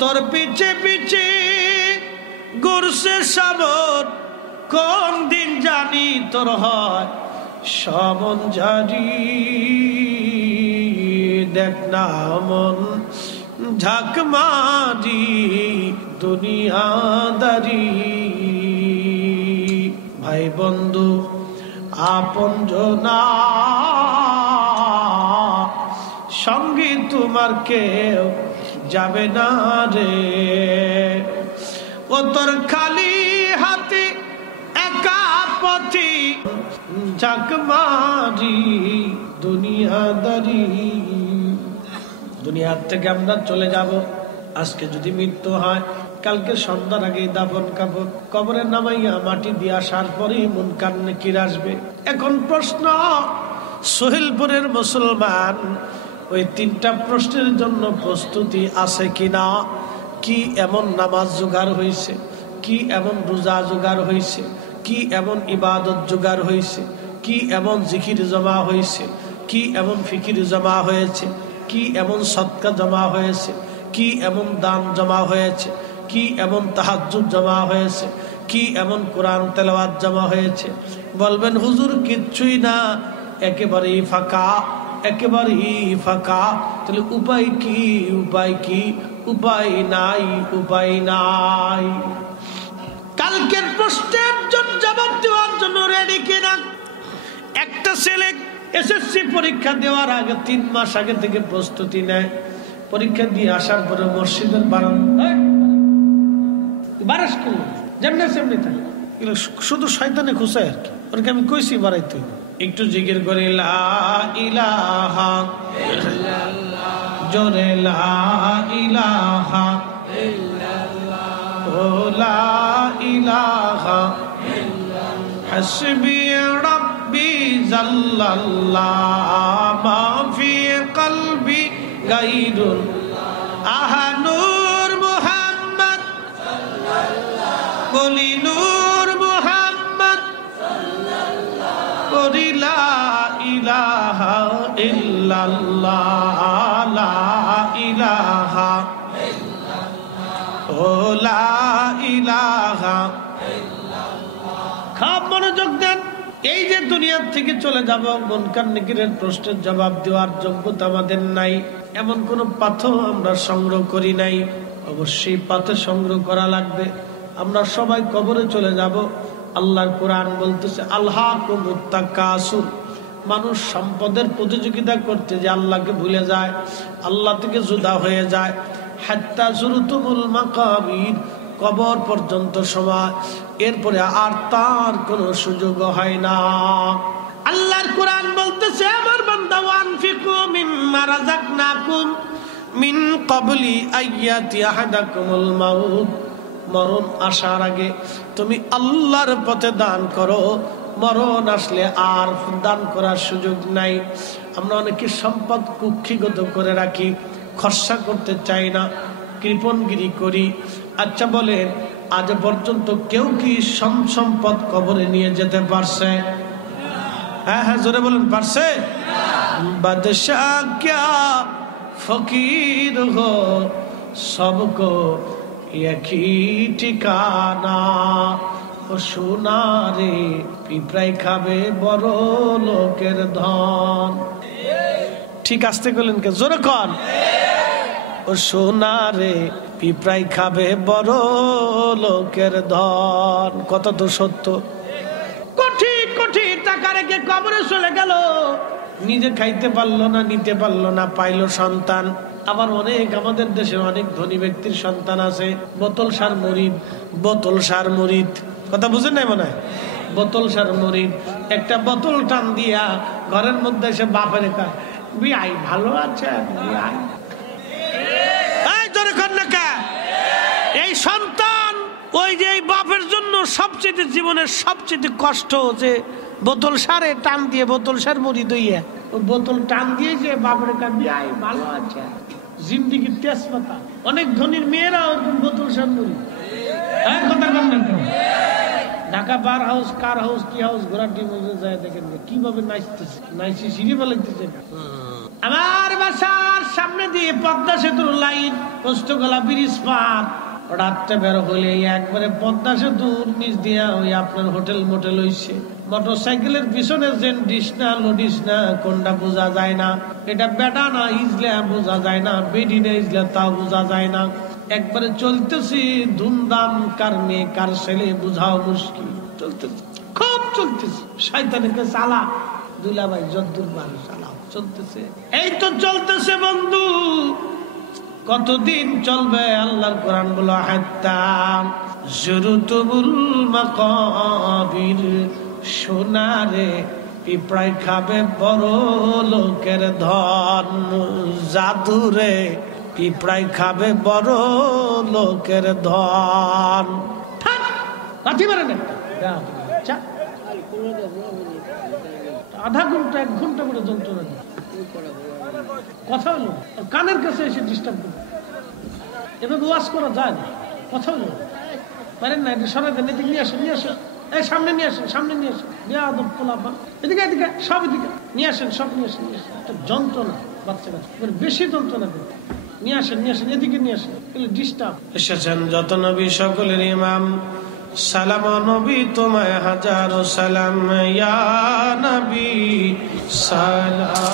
তোর পিছে পিছে ঘুরছে সাবর, কোন দিন জানি তোর হয় সমন জারি। দেখ না মন ঝাঁক মারি দুনিয়াদারি। ভাই বন্ধু আপন জনা, সঙ্গে তোমার কেউ যাবে না রে। ও তোর খালি হাতে একা পথি ঝাঁক মারি দুনিয়াদারি। দুনিয়ার থেকে আমরা চলে যাব। আজকে যদি মৃত্যু হয়, কালকে সন্ধ্যার আগে দাফন কাফন, কবরে নামাইয়া মাটি দিয়ে আসার পরেই মুনকার নাকির আসবে। এখন প্রশ্ন, সোহেলপুরের মুসলমান ওই 3টা প্রশ্নের জন্য প্রস্তুতি আছে কিনা? কি এমন নামাজ জোগাড় হয়েছে, কি এমন রোজা জোগাড় হয়েছে, কি এমন ইবাদত জোগাড় হয়েছে, কি এমন জিকির জমা হয়েছে, কি এমন ফিকির জমা হয়েছে, কি এমন সদকা জমা হয়েছে, কি এমন দান জমা হয়েছে, কি এমন তাহাজ্জুদ জমা হয়েছে, কি এমন কোরআন তেলাওয়াত জমা হয়েছে? বলবেন হুজুর কিচ্ছুই না, একেবারেই ফাঁকা, একেবারেই ফাঁকা। তাহলে উপায় কি? উপায় কি? উপায় নাই, উপায় নাই। কালকের প্রশ্নের জবাব দেওয়ার জন্য রেডি কিনা? একটা ছেলে এসএসসি পরীক্ষা দেওয়ার আগে 3 মাস আগে থেকে প্রস্তুতি নেয়। পরীক্ষা দিয়ে আসার পরে মসজিদের বারাস করলো যেমনি সেমনি থাকে, শুধু শয়তানে খুশায় আর কি। ওরকে আমি কইছি বাড়াইতে একটু জিকির করে লা ইলাহা ইল্লাল্লাহ, জোরে লা ইলাহা ইল্লাল্লাহ, ও লা ইলাহা ইল্লাল্লাহ, হাসবি রাব্বি জাল্লাল্লাহ, মা ফি কলবি গায়রুল আহানুর মুহাম্মদ সাল্লাল্লাহ, বলি নূর মুহাম্মদ সাল্লাল্লাহ, বলি লা ইলাহা ইল্লাল্লাহ, লা ইলাহা ইল্লাল্লাহ, ও লা ইলাহা ইল্লাল্লাহ। খুব মনোযোগ দেন। এই যে দুনিয়ার থেকে চলে যাব, মুনকার নাকিরের প্রশ্নের জবাব দেওয়ার যোগ্যতা আমাদের নাই, এমন কোন পাথর আমরা সংগ্রহ করি নাই। অবশ্যই পাথর সংগ্রহ করা লাগবে। আমরা সবাই কবরে চলে যাব। আল্লাহর কোরআন বলতেছে আলহাকুমুত তাকাসুর, মানুষ সম্পদের প্রতিযোগিতা করতে যে আল্লাহকে ভুলে যায়, আল্লাহ থেকে জুদা হয়ে যায়। হাত্তা যুরতুমুল মাকাবির, কবর পর্যন্ত সময়, এরপরে আর তার কোনো সুযোগ হয় না। আল্লাহর কোরআন বলতেছে আমার বান্দা ওয়ানফিকু মিম্মা রাযাকনাকুম মিন ক্বাবলি আইয়াতি আহাদাকুমুল মাউত, মরণ আসার আগে তুমি আল্লাহর পথে দান করো, মরণ আসলে আর দান করার সুযোগ নাই। আমরা অনেকে সম্পদ কুক্ষিগত করে রাখি, খরচা করতে চাই না, কৃপণগিরি করি। আচ্ছা বলেন, আজ পর্যন্ত কেউ কি সম্পদ কবরে নিয়ে যেতে পারছে? হ্যাঁ হ্যাঁ জোরে বলেন, পারছে? বাদশাহ ক্যা ফকির হো সবকো একই ঠিকানা, ও সোনারে পিঁপড়াই খাবে বড় লোকের ধন। ঠিক আসতে করলেন কে? জোরে কন। ও সোনারে পিঁপড়াই খাবে বড় লোকের ধন। কত তো সত্য। কোটি কোটি টাকা রেখে কবরে চলে গেল, নিজে খাইতে পারলো না, নিতে পারলো না, পাইলো সন্তান। আবার অনেক আমাদের দেশে অনেক ধনী ব্যক্তির সন্তান আছে বোতল সার মরিদ, বোতল সার মরিদ। কথা বুঝেন নাই মনে হয়? বোতল সার মরিদ। একটা বোতল টান দিয়া ঘরের মধ্যে এসে বাপের কয় বিয়াই ভালো আছে, বিয়াই এই সন্তান ওই যে বাপের জন্য সবচেয়ে জীবনের সবচেয়ে কষ্ট যে বোতল সারে টান দিয়ে, বোতল সার মুড়ি দইয়া বোতল টান দিয়ে যে বাপের কাছে ভালো আছে, জিন্দিগির তেজপাতা। অনেক ধনীর মেয়েরা ওরকম বোতল সার মুড়ি। হ্যাঁ কথা কন না কেন? ঢাকা বার হাউস, কার হাউস, কি হাউস, ঘোড়াটি মধ্যে যায় দেখেন কিভাবে নাচতেছে, নাইছি সিঁড়ি বলাইতেছে। আমার বাসার সামনে দিয়ে পদ্মা সেতুর লাইন, পোস্তগোলা ব্রিজ পার, রাত্রে বের হলে একবারে পদ্মা সেতুর নিচ দিয়া ওই আপনার হোটেল মোটেল হইছে। মোটর সাইকেলের পিছনে যে ডিস না লোডিস না কোনটা বোঝা যায় না, এটা বেটা না ইজলা বোঝা যায় না, বেডি না ইজলা তা বোঝা যায় না। একবারে চলতেছি ধুমধাম, কার মেয়ে কার ছেলে বোঝাও মুশকিল। চলতেছে, খুব চলতেছে। শয়তানকে চালা দুলাভাই যদ্দুর পারে চালাও, চলতেছে। এই তো চলতেছে বন্ধু, কতদিন চলবে? আল্লাহর কোরআন বলো হাত্তা যুরতুমুল মাকাবির, সোনারে পিঁপড়াই খাবে বড় লোকের ধন, জাদুরে পিঁপড়াই খাবে বড় লোকের ধন। আধা ঘন্টা 1 ঘন্টা করে যন্ত্রণা দেয়, কথা হলো কানের কাছে এসে ডিস্টার্ব করে। এভাবে ওয়াজ করা যায় না, কথা হলো পারেন না, এটা সরাই দেন, এদিকে নিয়ে আসেন, নিয়ে আসেন, এই সামনে নিয়ে আসেন, সামনে নিয়ে আসেন, বেয়াদব পোলাপা, এদিকে এদিকে সব এদিকে নিয়ে আসেন, সব নিয়ে আসেন, নিয়ে আসেন। একটা যন্ত্রণা বাচ্চা কাছে বেশি যন্ত্রণা দেয়, নিয়ে আসেন, নিয়ে আসেন, এদিকে নিয়ে আসেন, ডিস্টার্ব। এসেছেন যত নবী সকলের ইমাম, সালাম নবী তোমায় হাজারো সালাম, ইয়া নবী সালাম।